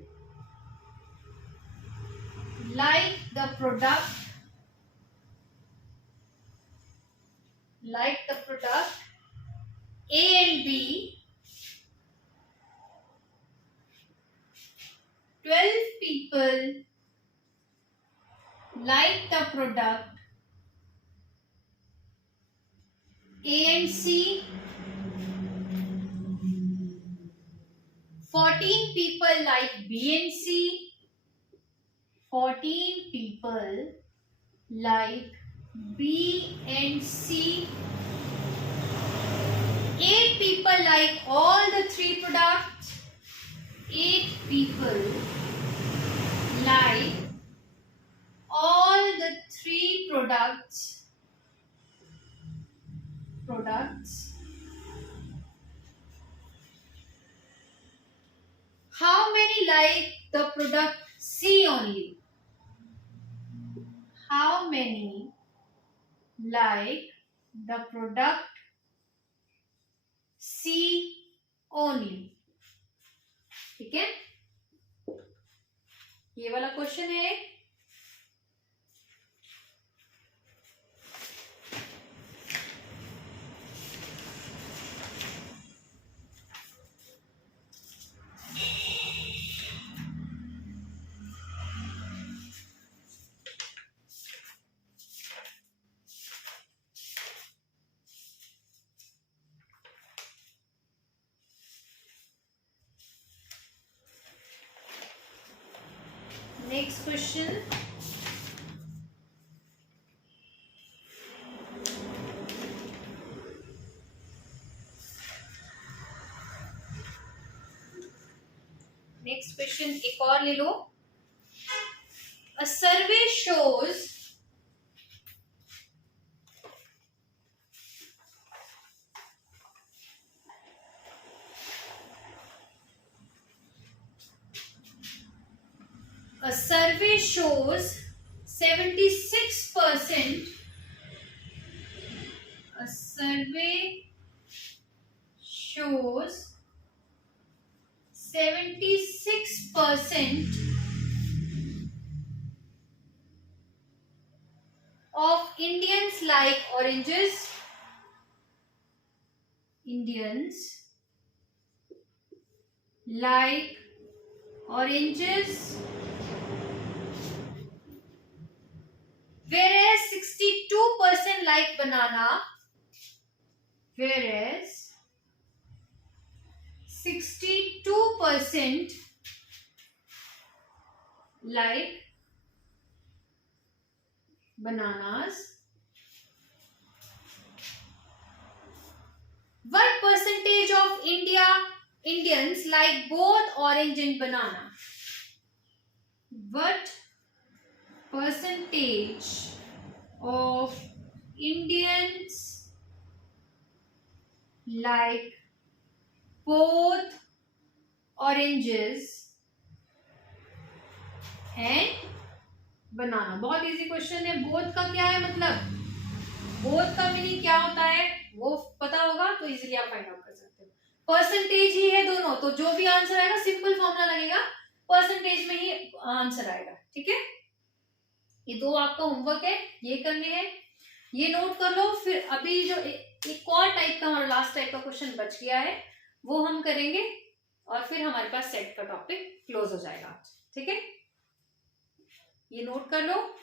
like the product A and B, 12 people like the product A and C, 14 people like B and C, 14 people like B and C, 8 people like all the three products, 8 people like all the three products. How many like the product C only? How many like the product C only? ठीक है, ये वाला क्वेश्चन है। नेक्स्ट क्वेश्चन, नेक्स्ट क्वेश्चन एक और ले लो। अ सर्वे shows A survey shows 76%. A survey shows 76% of Indians like oranges. Indians like oranges, whereas 62% like banana, whereas 62% like bananas. What percentage of Indians like both orange and banana? What percentage of Indians like both oranges and banana? बहुत इजी क्वेश्चन है। बोथ का क्या है मतलब, बोथ का मीनिंग क्या होता है वो पता होगा तो इजीली आप फाइंड आउट कर सकते हो। परसेंटेज ही है दोनों, तो जो भी आंसर आएगा सिंपल फॉर्मूला लगेगा, परसेंटेज में ही आंसर आएगा। ठीक है, ये दो आपका होमवर्क है, ये करने हैं, ये नोट कर लो। फिर अभी जो एक और टाइप का हमारा लास्ट टाइप का क्वेश्चन बच गया है वो हम करेंगे और फिर हमारे पास सेट का टॉपिक क्लोज हो जाएगा। ठीक है, ये नोट कर लो।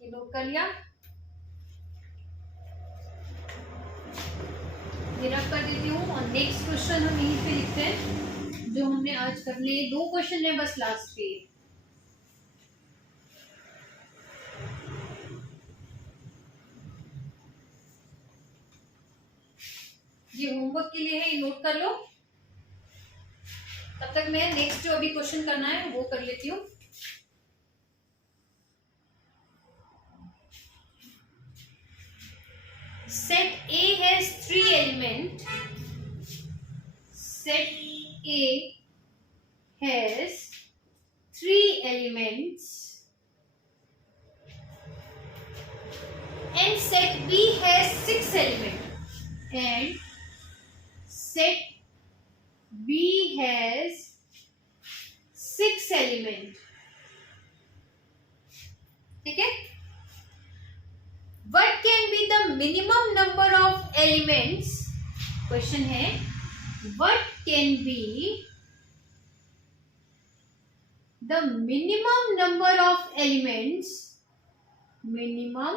ये नोट कर लिया, ये रख कर देती हूँ और नेक्स्ट क्वेश्चन हम यहीं पे लिखते हैं जो हमने आज करने। दो क्वेश्चन है बस लास्ट के। ये होमवर्क के लिए है, ये नोट कर लो। तब तक मैं नेक्स्ट जो अभी क्वेश्चन करना है वो कर लेती हूँ। Set A has 3 elements. Set A has 3 elements and set B has 6 elements and set B has 6 elements. ठीक है, What can be the minimum number of elements? Question है, what can be the minimum number of elements? Minimum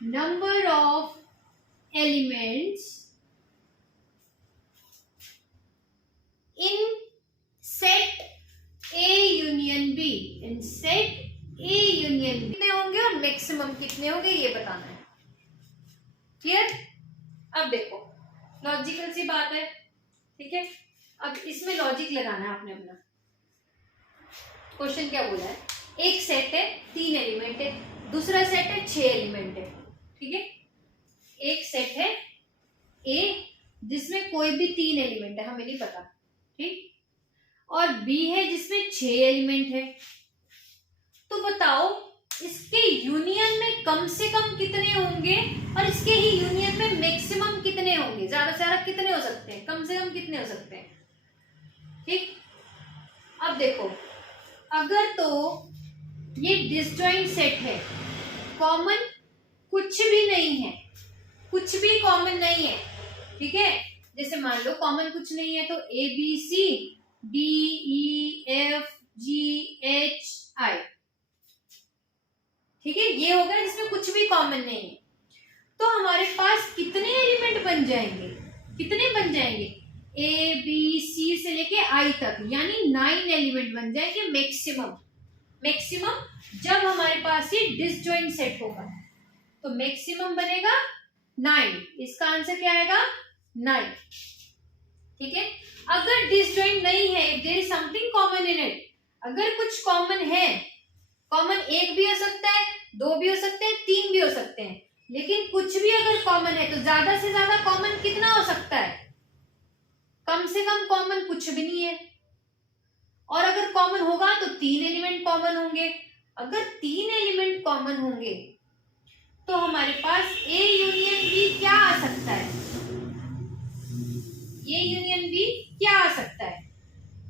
number of elements in set A union B. In set A union B कितने होंगे और मैक्सिमम कितने होंगे ये बताना है। क्लियर? अब देखो लॉजिकल सी बात है। ठीक है, अब इसमें लॉजिक लगाना है आपने अपना। क्वेश्चन क्या बोला है, एक सेट है 3 एलिमेंट है, दूसरा सेट है 6 एलिमेंट है, ठीक है। एक सेट है ए जिसमें कोई भी 3 एलिमेंट है, हमें नहीं पता, ठीक, और बी है जिसमें 6 एलिमेंट है। तो बताओ इसके यूनियन में कम से कम कितने होंगे और इसके ही यूनियन में मैक्सिमम कितने होंगे, ज्यादा से ज्यादा कितने हो सकते हैं, कम से कम कितने हो सकते हैं, ठीक। अब देखो, अगर तो ये डिसजॉइंट सेट है, कॉमन कुछ भी नहीं है, कुछ भी कॉमन नहीं है, ठीक है। जैसे मान लो कॉमन कुछ नहीं है तो A B C D E F G H I, ठीक है, ये हो गया जिसमें कुछ भी कॉमन नहीं है। तो हमारे पास कितने एलिमेंट बन जाएंगे, कितने बन जाएंगे, ए बी सी से लेके आई तक, यानी 9 एलिमेंट बन जाएंगे मैक्सिमम। मैक्सिमम जब हमारे पास ये डिसजॉइंट सेट होगा तो मैक्सिमम बनेगा 9, इसका आंसर क्या आएगा 9, ठीक है। अगर डिसजॉइंट नहीं है, if there is something common in it, अगर कुछ कॉमन है, कॉमन एक भी हो सकता है, 2 भी हो सकते हैं, 3 भी हो सकते हैं, लेकिन कुछ भी अगर कॉमन है तो ज्यादा से ज्यादा कॉमन कितना हो सकता है, कम से कम कॉमन कुछ भी नहीं है। और अगर कॉमन होगा तो 3 एलिमेंट कॉमन होंगे। अगर 3 एलिमेंट कॉमन होंगे तो हमारे पास ए यूनियन बी क्या आ सकता है, ए यूनियन बी क्या आ सकता है,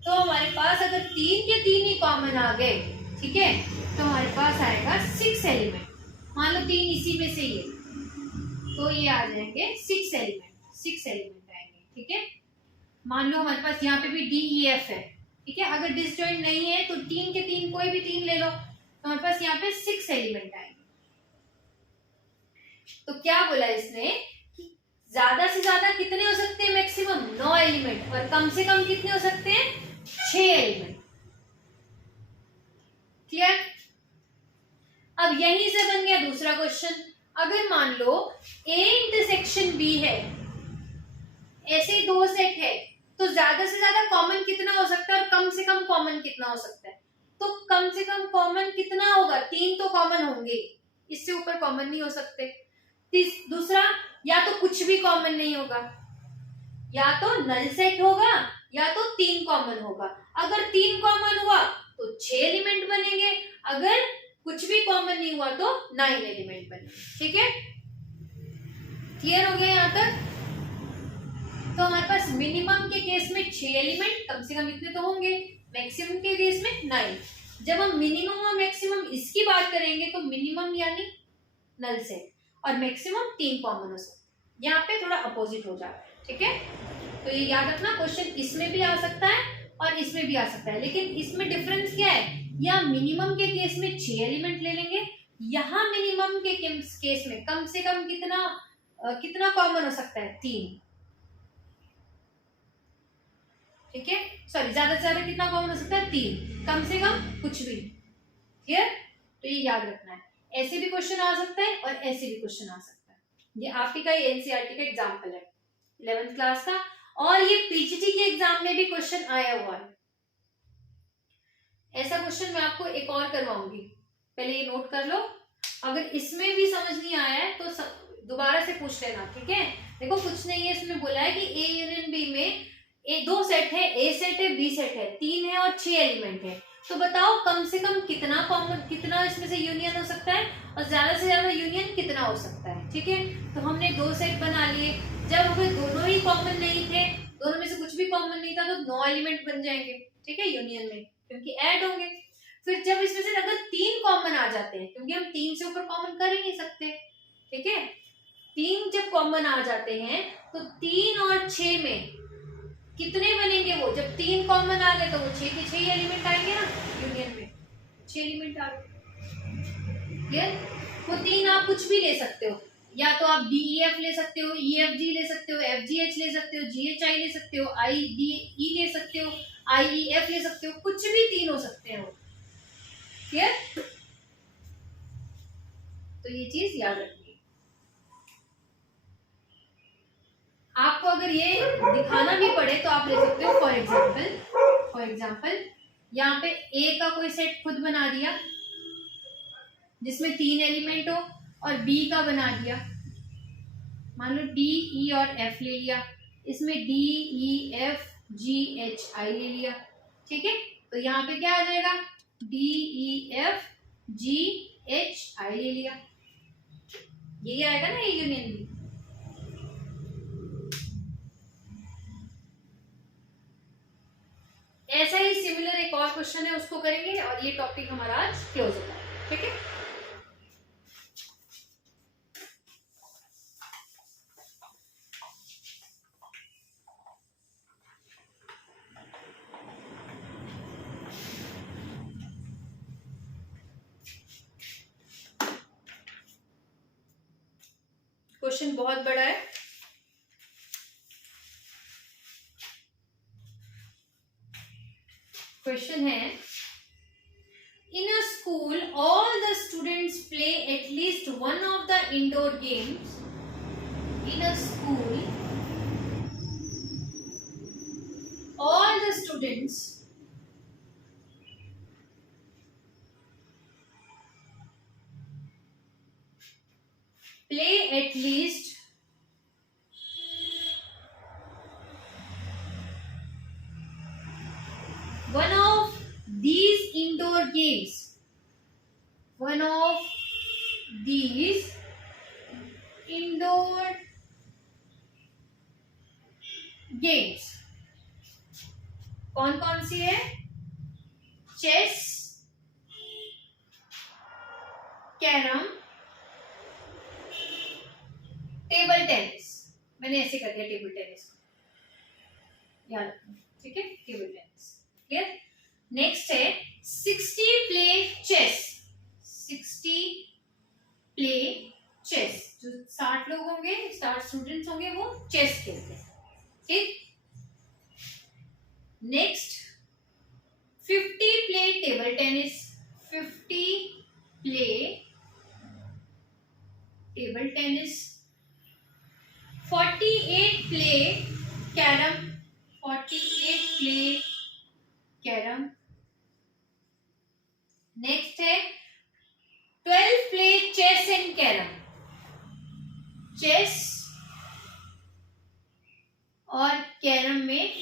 तो हमारे पास अगर 3 के 3 ही कॉमन आ गए, ठीक है, तो हमारे पास आएगा 6 एलिमेंट। मान लो 3 इसी में से ही है तो ये आ जाएंगे 6 एलिमेंट, 6 एलिमेंट आएंगे, ठीक है। मान लो हमारे पास यहाँ पे भी डी ई एफ है, ठीक है, अगर डिसजॉइंट नहीं है तो 3 के 3 कोई भी 3 ले लो तो हमारे पास यहाँ पे 6 एलिमेंट आएंगे। तो क्या बोला इसने कि ज्यादा से ज्यादा कितने हो सकते हैं, मैक्सिमम 9 एलिमेंट, और कम से कम कितने हो सकते हैं, 6 एलिमेंट। क्लियर। अब यहीं से बन गया दूसरा क्वेश्चन। अगर मान लो ए इंटरसेक्शन बी है, ऐसे 2 सेट है, तो ज्यादा से ज्यादा कॉमन कितना हो सकता है और कम से कम कॉमन कितना हो सकता है, तो कम से कम कॉमन कितना होगा, 3 तो कॉमन होंगे, इससे ऊपर कॉमन नहीं हो सकते। दूसरा, या तो कुछ भी कॉमन नहीं होगा, या तो नल सेट होगा, या तो 3 कॉमन होगा। अगर 3 कॉमन हुआ तो 6 एलिमेंट बनेंगे, अगर कुछ भी कॉमन नहीं हुआ तो 9 एलिमेंट बनेंगे, ठीक है। क्लियर हो गया यहाँ तक। तो हमारे पास मिनिमम के केस में 6 एलिमेंट, कम से कम इतने तो होंगे, मैक्सिमम के केस में 9। जब हम मिनिमम और मैक्सिमम इसकी बात करेंगे तो मिनिमम यानी नल सेट और मैक्सिमम 3 कॉमन हो सकते हैं, यहाँ पे थोड़ा अपोजिट हो जाता है, ठीक है। तो ये याद रखना, क्वेश्चन इसमें भी आ सकता है और इसमें भी आ सकता है, लेकिन इसमें डिफरेंस क्या है, या मिनिमम के केस में 6 एलिमेंट ले लेंगे, यहाँ मिनिमम के केस में कम से कम कितना कॉमन हो सकता है, 3, ठीक है। सॉरी, ज्यादा से ज्यादा कितना कॉमन हो सकता है, 3, कम से कम कुछ भी। क्लियर। तो ये याद रखना है, ऐसे भी क्वेश्चन आ सकता है और ऐसे भी क्वेश्चन आ सकता है। ये आपकी का एनसीईआरटी का एग्जाम्पल है 11th क्लास का, और ये पीजीटी के एग्जाम में भी क्वेश्चन आया हुआ है। ऐसा क्वेश्चन मैं आपको एक और करवाऊंगी, पहले ये नोट कर लो। अगर इसमें भी समझ नहीं आया है तो दोबारा से पूछ लेना, ठीक है। देखो कुछ नहीं है, इसमें बोला है कि ए यूनियन बी में 2 सेट है, ए सेट है, बी सेट है, 3 है और 6 एलिमेंट है। तो बताओ कम से कम कितना इसमें से यूनियन हो सकता है और ज्यादा से ज्यादा यूनियन कितना हो सकता है, ठीक है। तो हमने 2 सेट बना लिए, जब हमें दोनों ही कॉमन नहीं थे, दोनों में से कुछ भी कॉमन नहीं था, तो 9 एलिमेंट बन जाएंगे, ठीक है, यूनियन में, क्योंकि ऐड होंगे। फिर जब इसमें से अगर 3 कॉमन आ जाते हैं, क्योंकि हम 3 से ऊपर कॉमन कर ही नहीं सकते, ठीक है, 3 जब कॉमन आ जाते हैं तो 3 और 6 में कितने बनेंगे, वो जब 3 कॉमन आ गए तो वो 6 के 6 एलिमेंट आएंगे ना यूनियन में, 6 एलिमेंट आ गए। क्लियर। वो 3 आप कुछ भी ले सकते हो, या तो आप DEF ले सकते हो, EFG ले सकते हो, FGH ले सकते हो, GHI ले सकते हो, IDE ले सकते हो, IEF ले सकते हो, कुछ भी 3 हो सकते हो। क्लियर। तो ये चीज याद रखनी। आपको अगर ये दिखाना भी पड़े तो आप ले सकते हो, फॉर एग्जाम्पल यहाँ पे ए का कोई सेट खुद बना दिया जिसमें 3 एलिमेंट हो, और बी का बना दिया, मान लो डी ई और एफ ले लिया, इसमें D E F G H आई ले लिया, ठीक है। तो यहाँ पे क्या आ जाएगा, D E F G H आई ले लिया, यही आएगा ना ए यूनियन बी। ऐसा ही सिमिलर एक और क्वेश्चन है, उसको करेंगे और ये टॉपिक हमारा आज क्लोज होता है, ठीक है। क्वेश्चन बहुत बड़ा है। क्वेश्चन है, in a school all the students play at least one of the indoor games. In a school all the students play at least one of these indoor games. One of these indoor games. कौन कौन सी है? Chess, carrom, table tennis. मैंने ऐसे कर दिया टेबल टेनिस को, याद रखना, ठीक है, टेबल टेनिस, क्लियर। नेक्स्ट है 60 प्ले चेस। 60 प्ले चेस, जो 60 लोग होंगे, 60 स्टूडेंट्स होंगे, वो चेस खेलते हैं, ठीक। Next 50 play table tennis. 50 play table tennis. 48 play carrom. 48 play carrom. Next है 12 play chess and carrom. Chess और कैरम में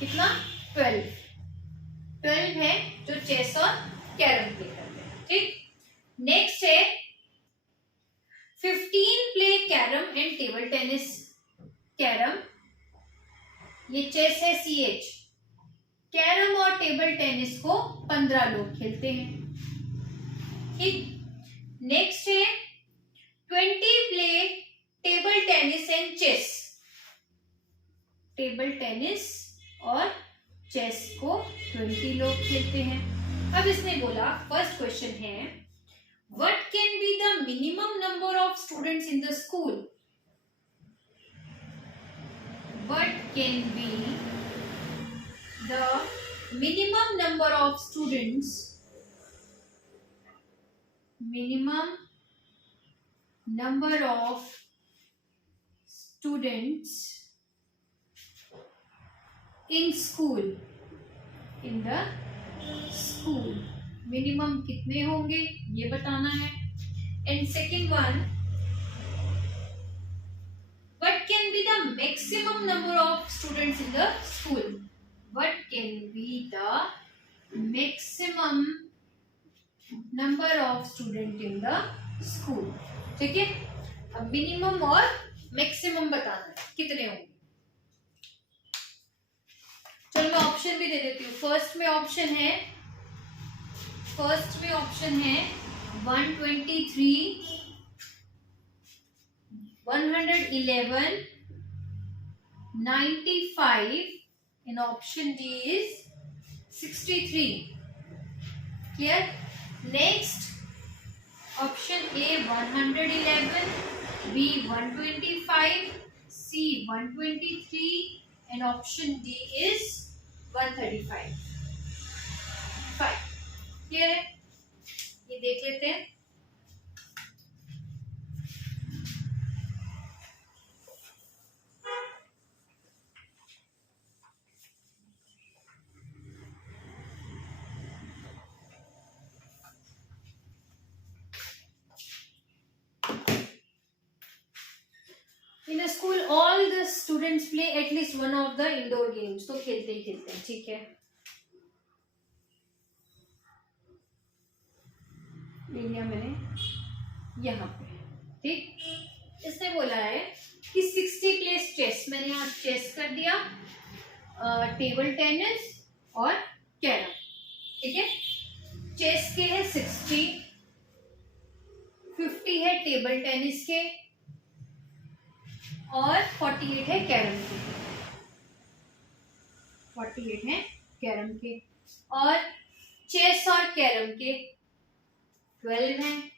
कितना, 12 है जो चेस और कैरम प्ले करते हैं, ठीक। नेक्स्ट है 15 play carrom and table tennis. Carrom, ये चेस है CH, कैरम और टेबल टेनिस को 15 लोग खेलते हैं, ठीक। नेक्स्ट है 20 play table tennis and chess. Table tennis और चेस को 20 लोग खेलते हैं। अब इसने बोला, फर्स्ट क्वेश्चन है, what can be the minimum number of students in the school? What can be the minimum number of students? Minimum number of students in school. In the school. Minimum कितने होंगे ये बताना है। And second one, what can be the maximum number of students in the school. What can be the maximum number of student in the school, ठीक है। अब मिनिमम और मैक्सिमम बताना है कितने होंगे। चलो मैं ऑप्शन भी दे देती हूँ। फर्स्ट में ऑप्शन है 123, 111, 95 and option D is 63. Clear? Next, option A 111, B 125, C 123 and option D is 135. Fine. Clear है? ये देख लेते हैं। School all the students play at least one of the indoor games, तो खेलते ही खेलते हैं, ठीक है। ले लिया मैंने यहाँ पे, ठीक। इसने बोला है कि 60 प्लेस चेस, मैंने यहाँ चेस कर दिया, टेबल टेनिस और कैरम, ठीक है। चेस के है 60, 50 है टेबल टेनिस के और 48 है कैरम के, 48 है कैरम के, और चेस और कैरम के 12 हैं।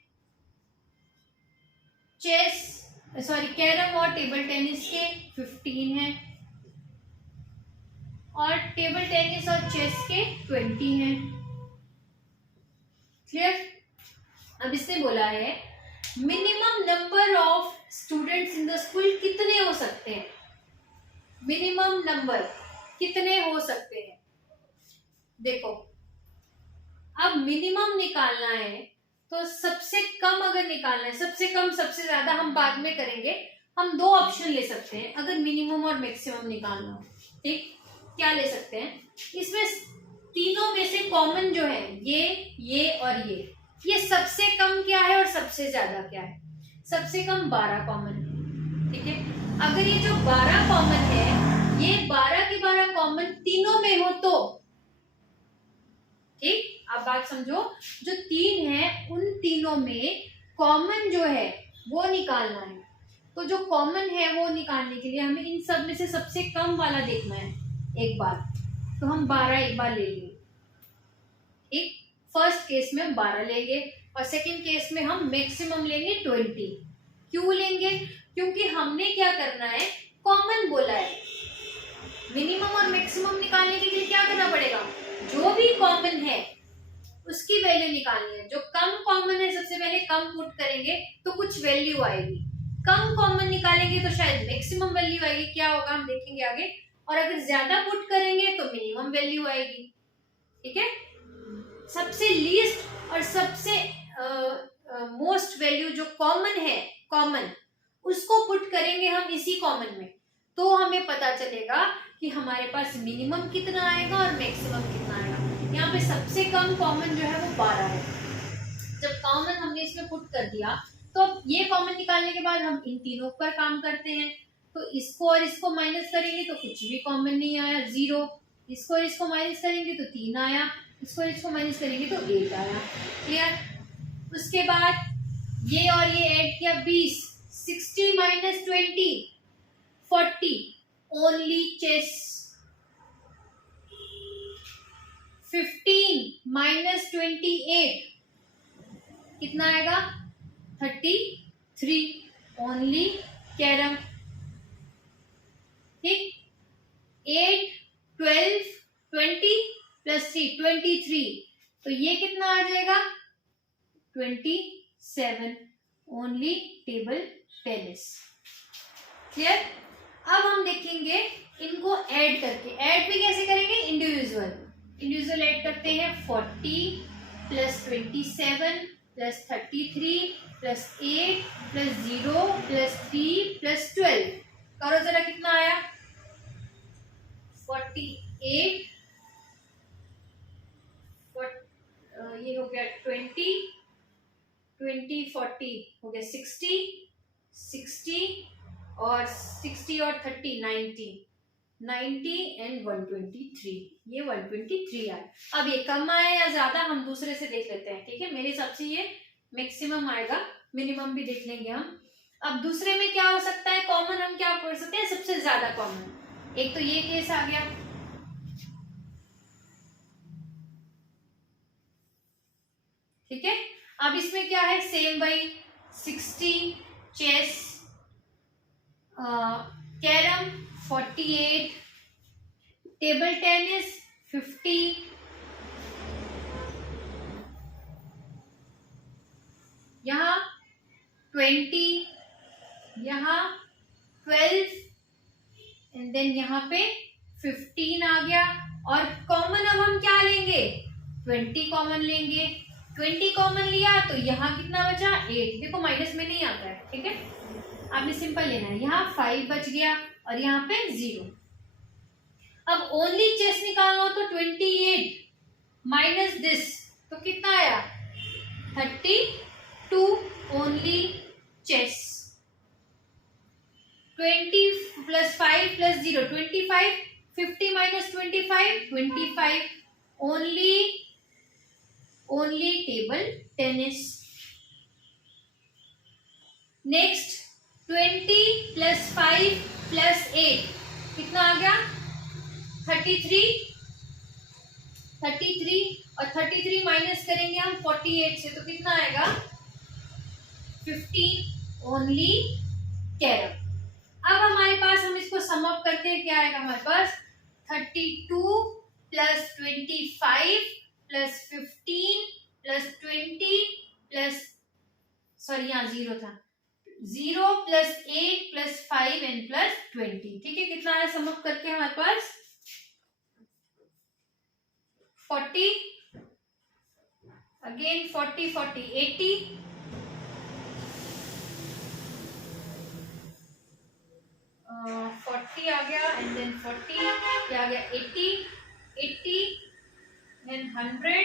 कैरम और टेबल टेनिस के 15 हैं, और टेबल टेनिस और चेस के 20 हैं। क्लियर। अब इसने बोला है minimum number of students in the school कितने हो सकते हैं, मिनिमम नंबर कितने हो सकते हैं। देखो अब मिनिमम निकालना है तो सबसे कम अगर निकालना है, सबसे कम सबसे ज्यादा हम बाद में करेंगे, हम दो ऑप्शन ले सकते हैं अगर मिनिमम और मैक्सिमम निकालना हो, ठीक। क्या ले सकते हैं, इसमें तीनों में से कॉमन जो है ये और ये सबसे कम क्या है और सबसे ज्यादा क्या है। सबसे कम 12 कॉमन है, ठीक है। अगर ये जो 12 कॉमन है, ये 12 के 12 कॉमन तीनों में हो तो, ठीक। अब बात समझो, जो 3 है उन तीनों में कॉमन जो है वो निकालना है, तो जो कॉमन है वो निकालने के लिए हमें इन सब में से सबसे कम वाला देखना है एक बार, तो हम 12 एक बार ले लेंगे, ठीक। फर्स्ट केस में हम 12 लेंगे और सेकंड केस में हम मैक्सिमम लेंगे 20। क्यों लेंगे, क्योंकि हमने क्या करना है, कॉमन बोला है। मिनिमम और मैक्सिमम निकालने के लिए क्या करना पड़ेगा, जो भी कॉमन है उसकी वैल्यू निकालनी है। जो कम कॉमन है सबसे पहले कम पुट करेंगे तो कुछ वैल्यू आएगी, कम कॉमन निकालेंगे तो शायद मैक्सिमम वैल्यू आएगी, क्या होगा हम देखेंगे आगे। और अगर ज्यादा पुट करेंगे तो मिनिमम वैल्यू आएगी, ठीक है। सबसे लीस्ट और सबसे मोस्ट वैल्यू जो कॉमन है, कॉमन उसको पुट करेंगे हम इसी कॉमन में, तो हमें पता चलेगा कि हमारे पास मिनिमम कितना आएगा और मैक्सिमम कितना आएगा। यहाँ पे सबसे कम कॉमन जो है वो 12 है। जब कॉमन हमने इसमें पुट कर दिया तो अब ये कॉमन निकालने के बाद हम इन तीनों पर काम करते हैं, तो इसको और इसको माइनस करेंगे तो कुछ भी कॉमन नहीं आया, 0। इसको और इसको माइनस करेंगे तो 3 आया, इसको और इसको माइनस करेंगे तो 8 आया। क्लियर। उसके बाद ये और ये ऐड किया 20, 60 माइनस 20 40, ओनली चेस। 15 माइनस 28 कितना आएगा, 33, ओनली कैरम, ठीक। 8 12 20 प्लस 3 23, तो ये कितना आ जाएगा 27, ओनली टेबल टेनिस। क्लियर। अब हम देखेंगे इनको ऐड करके, ऐड भी कैसे करेंगे, इंडिविजुअल ऐड करते हैं। 40 plus 27 plus 33 plus 8 plus 0 plus 3 plus 12, करो जरा कितना आया, 48, ये हो गया 20 40 हो गया 60 और 60 और 30 90 एंड 123, ये 123 आया। अब ये कम आया या ज्यादा हम दूसरे से देख लेते हैं, ठीक है। मेरे हिसाब से ये मैक्सिमम आएगा, मिनिमम भी देख लेंगे हम। अब दूसरे में क्या हो सकता है, कॉमन हम क्या कर सकते हैं, सबसे ज्यादा कॉमन। एक तो ये केस आ गया, ठीक है। अब इसमें क्या है, सेम भाई 60 चेस, कैरम 48, टेबल टेनिस 50, यहाँ 20, यहाँ 12 एंड देन यहाँ पे 15 आ गया। और कॉमन अब हम क्या लेंगे, 20 कॉमन लेंगे। 20 कॉमन लिया तो यहाँ कितना बचा, 8, देखो माइनस में नहीं आता है, ठीक है। आपने सिंपल लेना है। यहाँ 5 बच गया और यहाँ पे 0। अब ओनली चेस निकालना हो तो 28 माइनस दिस, तो कितना आया 32 only chess. 20 plus 5 plus 0 25, 50 minus 25 25 only table tennis. Next 20 plus 5 plus 8 कितना आ गया 33 और 33 माइनस करेंगे हम 48 से तो कितना आएगा 15 ओनली कैरम। अब हमारे पास हम इसको सम अप करते हैं, क्या आएगा हमारे पास 32 plus 25 plus 15 plus 20 plus sorry यहाँ 0 था 0 प्लस 8 प्लस 5 एंड प्लस 20। ठीक है, कितना आया सम अप करके हमारे पास 40 अगेन 40 40 80 40 आ गया एंड देन 40 क्या आ गया 80 एंड 100।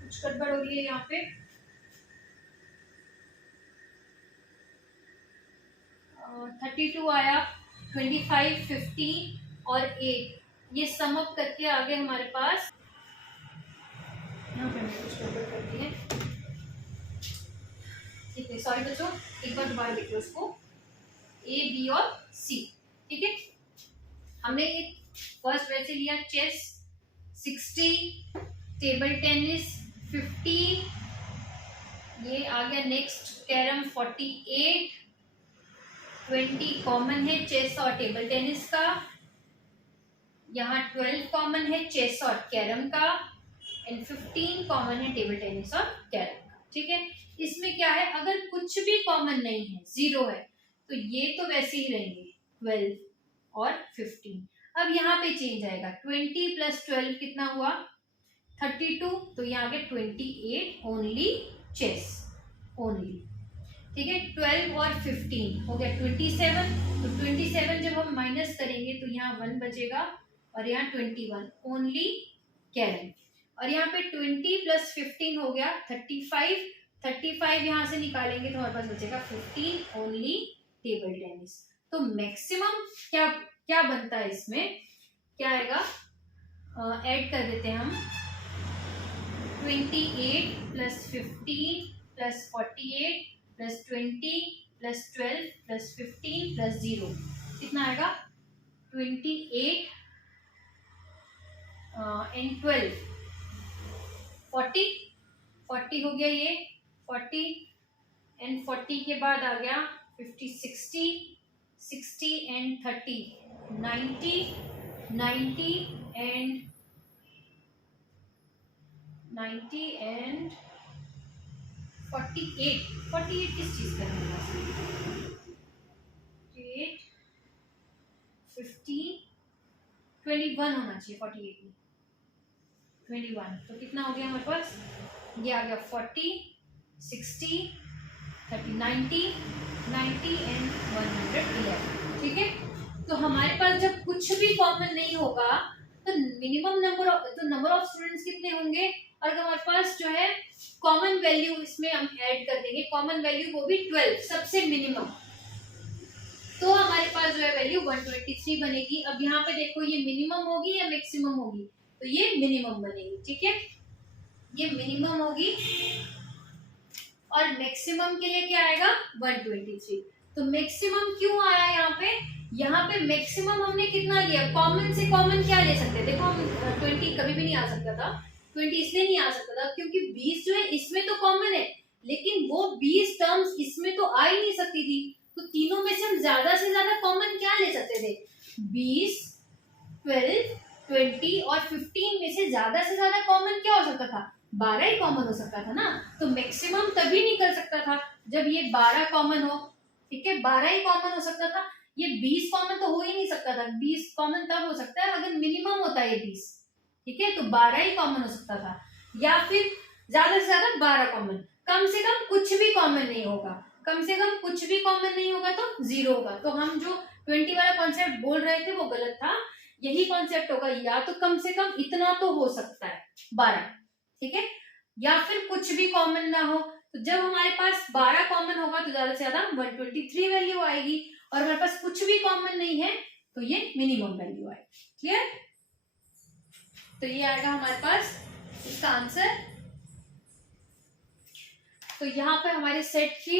कुछ गड़बड़ हो रही है यहाँ पे 32 आया 25 15 और 8 ये सम अप करके आ गए हमारे पास। यहाँ पे मैंने कुछ गड़बड़ कर दी है, ठीक है सॉरी बच्चों, एक बार दोबारा देख लो उसको ए बी और सी। ठीक है, हमने फर्स्ट वैसे लिया चेस 60, टेबल टेनिस 50, ये आ गया नेक्स्ट कैरम 48, 20 कॉमन है चेस और टेबल टेनिस का, यहाँ 12 कॉमन है चेस और कैरम का एंड 15 कॉमन है टेबल टेनिस और कैरम का। ठीक है, इसमें क्या है अगर कुछ भी कॉमन नहीं है 0 है तो ये तो वैसे ही रहेंगे 12 और 15। अब यहाँ पे चेंज आएगा 20 प्लस 12 कितना हुआ 32, तो यहाँ आ गया 28 ओनली चेस ओनली। ठीक है, 12 और 15 हो गया 27, तो 27 जब हम माइनस करेंगे तो यहाँ 1 बचेगा और यहाँ 21 ओनली कैरम। और यहाँ पे 20 प्लस 15 हो गया 35 यहाँ से निकालेंगे तो हमारे पास बचेगा 15 ओनली टेबल टेनिस। तो मैक्सिमम क्या क्या बनता है इसमें, क्या आएगा ऐड कर देते हैं हम 28 plus 15 plus 48 plus 20 plus 12 plus 15 plus 0 कितना आएगा 28 एंड 12 40 हो गया ये 40 एंड 40 के बाद आ गया 50 60 एंड 30 90 एंड 48 किस चीज का है 15 21 होना चाहिए 48 में 21, तो कितना हो गया हमारे पास ये आ गया 40 60 30 90 एंड 111। ठीक है, तो हमारे पास जब कुछ भी कॉमन नहीं होगा तो मिनिमम नंबर ऑफ स्टूडेंट्स कितने होंगे, और अगर हमारे पास जो है कॉमन वैल्यू इसमें हम ऐड कर देंगे, कॉमन वैल्यू वो भी 12 सबसे मिनिमम, तो हमारे पास जो है वैल्यू 123 बनेगी। अब यहाँ पे देखो ये मिनिमम होगी या मैक्सिमम होगी, तो ये मिनिमम बनेगी। ठीक है, ये मिनिमम होगी और मैक्सिमम के लिए क्या आएगा 123। तो मैक्सिमम क्यों आया यहाँ पे मैक्सिमम हमने कितना लिया, कॉमन से कॉमन क्या ले सकते हैं, देखो हम 20 कभी भी नहीं आ सकता था, 20 इसलिए नहीं आ सकता था क्योंकि 20 जो है इसमें तो कॉमन है, लेकिन वो 20 टर्म्स इसमें तो आ ही नहीं सकती थी, तो तीनों में से हम ज्यादा से ज्यादा कॉमन क्या ले सकते थे, 20 12 20 और 15 में से ज्यादा कॉमन क्या हो सकता था, 12 ही कॉमन हो सकता था ना। तो मैक्सिमम तभी निकल सकता था जब ये 12 कॉमन हो। ठीक है, 12 ही कॉमन हो सकता था, ये 20 कॉमन तो हो ही नहीं सकता था, 20 कॉमन तब हो सकता है अगर मिनिमम होता है 20। ठीक है, तो 12 ही कॉमन हो सकता था, या फिर ज्यादा से ज्यादा 12 कॉमन, कम से कम कुछ भी कॉमन नहीं होगा, कम से कम कुछ भी कॉमन नहीं होगा तो 0 होगा। तो हम जो 20 वाला कॉन्सेप्ट बोल रहे थे वो गलत था, यही कॉन्सेप्ट होगा, या तो कम से कम इतना तो हो सकता है 12, ठीक है, या फिर कुछ भी कॉमन ना हो। तो जब हमारे पास 12 कॉमन होगा तो ज्यादा से ज्यादा 123 वैल्यू आएगी, और हमारे पास कुछ भी कॉमन नहीं है तो ये मिनिमम वैल्यू आएगी। क्लियर? तो ये आएगा हमारे पास इसका आंसर। तो यहाँ पे हमारे सेट की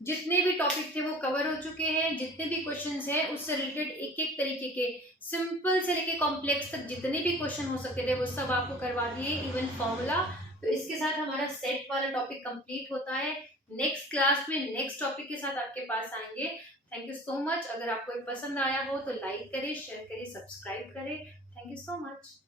जितने भी टॉपिक थे वो कवर हो चुके हैं। जितने भी क्वेश्चंस हैं उससे रिलेटेड एक एक तरीके के सिंपल से लेके कॉम्प्लेक्स तक जितने भी क्वेश्चन हो सकते थे वो सब आपको करवा दिए, इवन फॉर्मूला। तो इसके साथ हमारा सेट वाला टॉपिक कंप्लीट होता है। नेक्स्ट क्लास में नेक्स्ट टॉपिक के साथ आपके पास आएंगे। Thank you so much. अगर आपको पसंद आया हो तो लाइक करें, शेयर करें, सब्सक्राइब करें। Thank you so much.